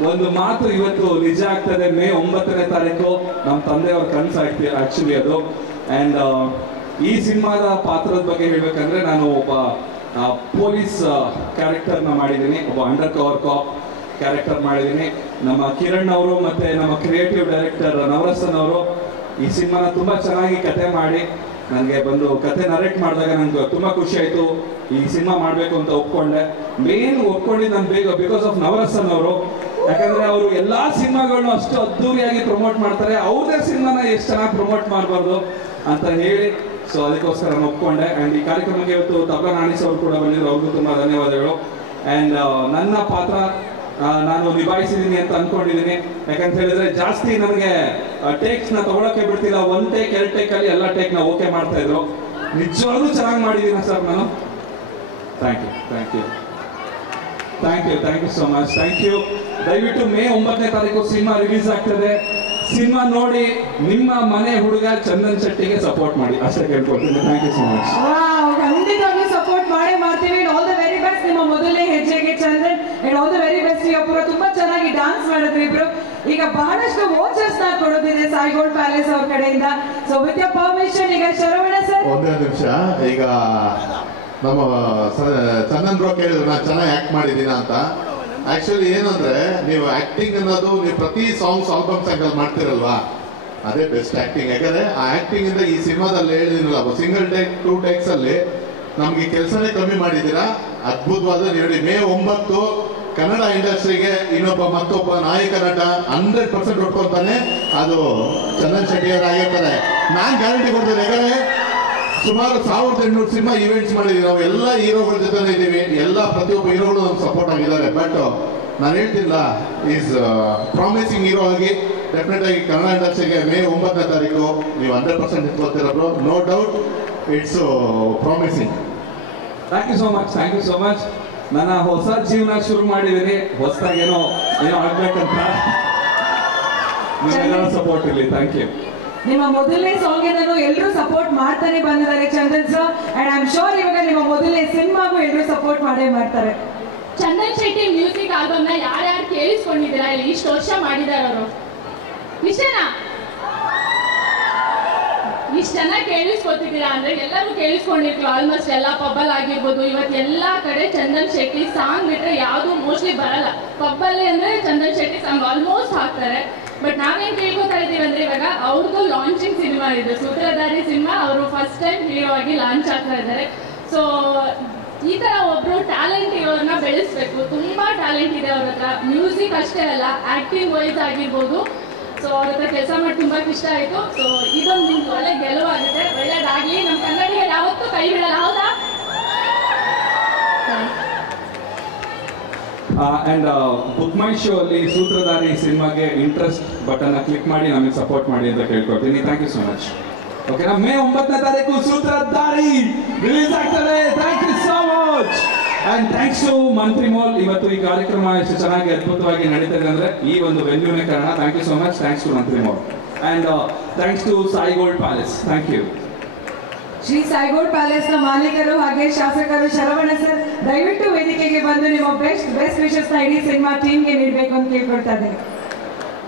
ಒಂದು ಮಾತು ಇವತ್ತು ನಿಜ ಆಗ್ತದೆ. ಮೇ 9ನೇ ತಾರೀಕು ನಮ್ಮ ತಂದೆಯವ್ರ ಕನಸು ಆಕ್ಚುಲಿ ಅದು. ಆ್ಯಂಡ್ ಈ ಸಿನಿಮಾದ ಪಾತ್ರದ ಬಗ್ಗೆ ಹೇಳ್ಬೇಕಂದ್ರೆ ನಾನು ಒಬ್ಬ ಪೊಲೀಸ್ ಕ್ಯಾರೆಕ್ಟರ್ನ ಮಾಡಿದ್ದೀನಿ, ಒಬ್ಬ ಅಂಡರ್ ಕವರ್ ಕಾಪ್ ಕ್ಯಾರೆಕ್ಟರ್ ಮಾಡಿದ್ದೀನಿ. ನಮ್ಮ ಕಿರಣ್ ಅವರು ಮತ್ತೆ ನಮ್ಮ ಕ್ರಿಯೇಟಿವ್ ಡೈರೆಕ್ಟರ್ ನವರಸನ್ ಅವರು ಈ ಸಿನಿಮಾನ ತುಂಬಾ ಚೆನ್ನಾಗಿ ಕತೆ ಮಾಡಿ ನನಗೆ ಬಂದು ಕತೆ ನರೇಟ್ ಮಾಡಿದಾಗ ನನಗೆ ತುಂಬಾ ಖುಷಿ ಆಯ್ತು. ಈ ಸಿನಿಮಾ ಮಾಡಬೇಕು ಅಂತ ಒಪ್ಕೊಂಡೆ. ಮೇನ್ ಒಪ್ಕೊಂಡಿದ್ದು ನಾನು ಬಿಕಾಸ್ ಆಫ್ ನವರಸನ್ ಅವರು. ಯಾಕಂದ್ರೆ ಅವರು ಎಲ್ಲಾ ಸಿನಿಮಾಗಳನ್ನು ಅಷ್ಟು ಅದ್ದೂರಿಯಾಗಿ ಪ್ರಮೋಟ್ ಮಾಡ್ತಾರೆ, ಅವ್ರದೇ ಸಿನಿಮಾನ ಎಷ್ಟು ಚೆನ್ನಾಗಿ ಪ್ರಮೋಟ್ ಮಾಡಬಾರ್ದು ಅಂತ ಹೇಳಿ, ಸೊ ಅದಕ್ಕೋಸ್ಕರ ನಾನು ಒಪ್ಕೊಂಡೆ. ಆ್ಯಂಡ್ ಈ ಕಾರ್ಯಕ್ರಮಕ್ಕೆ ಇವತ್ತು ತಬ್ಲಾ ನಾಣಿಸ್ ಅವರು ಕೂಡ ಬಂದಿದ್ರು, ಅವ್ರಿಗೂ ತುಂಬಾ ಧನ್ಯವಾದಗಳು. ಆ್ಯಂಡ್ ನನ್ನ ಪಾತ್ರ ನಾನು ನಿಭಾಯಿಸಿದ್ದೀನಿ ಅಂತ ಅನ್ಕೊಂಡಿದ್ದೀನಿ. ಯಾಕಂತ ಹೇಳಿದ್ರೆ ಜಾಸ್ತಿ ನನಗೆ ಟೇಕ್ಸ್ ನ ತಗೊಳಕ್ಕೆ ಬಿಡ್ತಿಲ್ಲ. 1 ಟೇಕ್ 2 ಟೇಕ್ ಅಲ್ಲಿ ಎಲ್ಲ ಟೇಕ್ ನ ಓಕೆ ಮಾಡ್ತಾ ಇದ್ರು. ನಿಜವಾಗ್ಲೂ ಚೆನ್ನಾಗಿ ಮಾಡಿದ್ದೀನಿ ಸರ್ ನಾನು. Thank you so much. Thank you. ದಯವಿಟ್ಟು ಮೇ 9ನೇ ತಾರೀಕು ಸಿನಿಮಾ ರಿಲೀಸ್ ಆಗ್ತದೆ. ಸಿನಿಮಾ ನೋಡಿ ನಿಮ್ಮ ಮನೆ ಹುಡುಗ ಚಂದನ್ ಶೆಟ್ಟಿಗೆ ಸಪೋರ್ಟ್ ಮಾಡಿ, ಅಷ್ಟೇ ಕೇಳ್ಕೊಳ್ತೀನಿ. Thank you so much. ಖಂಡಿತವಾಗಿ ಸಪೋರ್ಟ್ ಮಾಡೇ ಮಾಡ್ತೀವಿ. ಆಲ್ ದ ವೆರಿ ಬೆಸ್ಟ್ ನಿಮ್ಮ ಮೊದಲನೇ ಹೆಜ್ಜೆಗೆ Chandan. And all the very best. ಈಗ ಪೂರ ತುಂಬಾ ಚೆನ್ನಾಗಿ ಡಾನ್ಸ್ ಮಾಡಿದ್ರಿ ಇಬ್ರು. ಈಗ ಬಹಳಷ್ಟು ವೋಚರ್ಸ್ ನ ಕೊಡೋದಿದೆ ಸಾಯಿ ಗೋಲ್ಡ್ ಪ್ಯಾಲೇಸ್ ಅವ್ರ ಕಡೆಯಿಂದ. ಸೊ ವಿತ್ ಯರ್ ಪರ್ಮಿಷನ್ ಈಗ ಶರವಣ ಸರ್. ಒಂದೇ ನಿಮಿಷ. ಈಗ ನಮ್ಮ ಚಂದನ್ ಬ್ರೋ ಕೇಳಿದ್ರು ನಾನು ಚೆನ್ನಾಗಿ ಆಕ್ಟ್ ಮಾಡಿದ್ದೀನ ಅಂತ. ಆಕ್ಚುಲಿ ಏನಂದ್ರೆ ನೀವು ಆಕ್ಟಿಂಗ್ ಅನ್ನೋದು ನೀವು ಪ್ರತಿ ಸಾಂಗ್ಸ್ ಆಲ್ಬಮ್ ಸಾಂಗಲ್ಲಿ ಮಾಡ್ತಿರಲ್ವಾ, ಅದೇ ಬೆಸ್ಟ್ ಆಕ್ಟಿಂಗ್. ಯಾಕಂದ್ರೆ ಆ ಆಕ್ಟಿಂಗ್ ಇಂದ ಈ ಸಿನಿಮಾದಲ್ಲಿ ಹೇಳಿದಿನಲ್ಲ, ಸಿಂಗಲ್ ಟೇಕ್ 2 ಟೇಕ್ಸ್ ಅಲ್ಲಿ ನಮ್ಗೆ ಕೆಲಸನೇ ಕಮ್ಮಿ ಮಾಡಿದ್ದೀರಾ. ಅದ್ಭುತವಾದ ನೋಡಿ. ಮೇ 9 ಕನ್ನಡ ಇಂಡಸ್ಟ್ರಿಗೆ ಮತ್ತೊಬ್ಬ ನಾಯಕ ನಟ 100% ಹೊಡ್ಕೊಂತಾನೆ, ಅದು ಚಂದನ್ ಶೆಟ್ಟಿಯವರು ಆಗಿರ್ತಾರೆ. ನಾನ್ ಗ್ಯಾರಂಟಿ ಕೊಡ್ತೇನೆ. ಯಾಕಂದ್ರೆ ಸುಮಾರು 1800 ಸಿನಿಮಾ ಇವೆಂಟ್ಸ್ ಮಾಡಿದೀವಿ ನಾವು. ಎಲ್ಲ ಹೀರೋಗಳ ಜೊತೆ ಇದ್ದೀವಿ, ಎಲ್ಲ ಪ್ರತಿಯೊಬ್ಬ ಹೀರೋಗಳು ನಮ್ಗೆ ಸಪೋರ್ಟ್ ಆಗಿದ್ದಾರೆ. ಬಟ್ ನಾನು ಹೇಳ್ತಿಲ್ಲ, ಈಸ್ ಪ್ರಾಮಿಸಿಂಗ್ ಹೀರೋ ಆಗಿ ಡೆಫಿನೆಟ್ ಆಗಿ ಕನ್ನಡ ಇಂಡಸ್ಟ್ರಿಗೆ ಮೇ 9ನೇ ತಾರೀಕು ನೀವು 100% ನಿಂತ್ಕೊಳ್ತೀರಬ್ರು. No doubt, it's promising. Thank you so much. ನನ್ನ ಹೊಸ ಜೀವನ ಶುರು ಮಾಡಿದ್ದೀನಿ, ಹೊಸದಾಗಿ ಏನೋ ಆಗ್ಬೇಕಂತ. ನಿಮ್ಮೆಲ್ಲರ ಸಪೋರ್ಟ್ ಇರಲಿ. Thank you. ನಿಮ್ಮ ಮೊದಲನೇ ಸಾಂಗ್ ಎಲ್ಲರೂ ಸಪೋರ್ಟ್ ಮಾಡ್ತಾನೆ ಬಂದಿದ್ದಾರೆ Chandan sir. And I am sure ಇವಾಗ ನಿಮ್ಮ ಮೊದಲನೇ ಸಿನಿಮಾಗೂ ಎಲ್ಲರೂ ಸಪೋರ್ಟ್ ಮಾಡೇ ಮಾಡ್ತಾರೆ. ಚಂದನ್ ಶೆಟ್ಟಿ ಮ್ಯೂಸಿಕ್ ಆಲ್ಬಮ್ ನ ಯಾರ್ಯಾರು ಕೇಳಿಸ್ಕೊಂಡಿದ್ದೀರಾ ಇಲ್ಲಿ? ಇಷ್ಟು ವರ್ಷ ಮಾಡಿದಾರ ಅವರು, ಇಷ್ಟೇನಾ? ಇಷ್ಟು ಚೆನ್ನಾಗಿ ಕೇಳಿಸ್ಕೊತಿದ್ದೀರಾ ಅಂದ್ರೆ ಎಲ್ಲರೂ ಕೇಳಿಸ್ಕೊಂಡಿರ್ತೀವಿ ಆಲ್ಮೋಸ್ಟ್ ಎಲ್ಲ ಪಬ್ಬಲ್ ಆಗಿರ್ಬೋದು. ಇವತ್ತು ಎಲ್ಲ ಕಡೆ ಚಂದನ್ ಶೆಟ್ಟಿ ಸಾಂಗ್ ಬಿಟ್ರೆ ಯಾವುದು ಮೋಸ್ಟ್ಲಿ ಬರಲ್ಲ. ಪಬ್ಬಲ್ಲಿ ಅಂದ್ರೆ ಚಂದನ್ ಶೆಟ್ಟಿ ಸಾಂಗ್ ಆಲ್ಮೋಸ್ಟ್ ಹಾಕ್ತಾರೆ. ಬಟ್ ನಾವೇನ್ ಕೇಳ್ಕೊತಾ ಇದೀವಿ ಅಂದ್ರೆ ಇವಾಗ ಅವ್ರದ್ದು ಲಾಂಚಿಂಗ್ ಸಿನಿಮಾ ಇದೆ, ಸೂತ್ರಧಾರಿ ಸಿನಿಮಾ. ಅವರು ಫಸ್ಟ್ ಟೈಮ್ ಹೀರೋ ಆಗಿ ಲಾಂಚ್ ಆಗ್ತಾ ಇದ್ದಾರೆ. ಸೊ ಈ ತರ ಒಬ್ರು ಟ್ಯಾಲೆಂಟ್ ಇರೋರನ್ನ ಬೆಳೆಸ್ಬೇಕು. ತುಂಬಾ ಟ್ಯಾಲೆಂಟ್ ಇದೆ ಅವ್ರ ಹತ್ರ. ಮ್ಯೂಸಿಕ್ ಅಷ್ಟೇ ಅಲ್ಲ, ಆಕ್ಟಿಂಗ್ ವೈಸ್ ಆಗಿರ್ಬೋದು. ಸೊ ಅವ್ರ ಹತ್ರ ಕೆಲಸ ಮಾಡಿ ತುಂಬಾ ಇಷ್ಟ ಆಯ್ತು. ಸೊ ಇದೊಂದು ನಿಮ್ಗೆ ಒಳ್ಳೆ ಗೆಲುವಾಗುತ್ತೆ, ಒಳ್ಳೇದಾಗ್ಲಿ. ನಮ್ಮ ಕನ್ನಡಿಗರು ಯಾವತ್ತೂ ಕೈ ಬಿಡಲ್ಲ, ಹೌದಾ? ಅಂಡ್ ಬುಕ್ ಮೈ ಶೋ ಅಲ್ಲಿ ಸೂತ್ರಧಾರಿ ಸಿನಿಮಾಗೆ ಇಂಟ್ರೆಸ್ಟ್ ಬಟನ್ ಕ್ಲಿಕ್ ಮಾಡಿ ನಮಗೆ ಸಪೋರ್ಟ್ ಮಾಡಿ ಅಂತ ಕೇಳ್ಕೊಳ್ತೀನಿ. Thank you so much. Okay, May 9ನೇ ತಾರೀಕು ಸೂತ್ರಧಾರಿ ರಿಲೀಸ್ ಆಗ್ತದೆ. Thank you so much and thanks to Mantri mall. ಇವತ್ತು ಈ ಕಾರ್ಯಕ್ರಮ ಎಷ್ಟು ಚೆನ್ನಾಗಿ ಅದ್ಭುತವಾಗಿ ನಡೀತದೆ ಅಂದ್ರೆ ಈ ಒಂದು ವೆನ್ಯೂನೇ ಕಾರಣ. Thank you so much. Thanks to Mantri mall and thanks to Sai gold palace. Thank you. Shri Sai gold palace ನ ಮಾಲೀಕರು ಹಾಗೆ ಶಾಸಕರು ಶರವಣ ಸರ್, ದಯವಿಟ್ಟು ವೇದಿಕೆಗೆ ಬಂದು ನಿಮ್ಮ ಬೆಸ್ಟ್ ವಿಶಸ್ ನ ಇಡೀ ಸಿನಿಮಾ ಟೀಮ್ಗೆ ನೀಡಬೇಕು ಅಂತ ಕೇಳ್ಕೊಳ್ತಾ ಇದ್ದೀನಿ.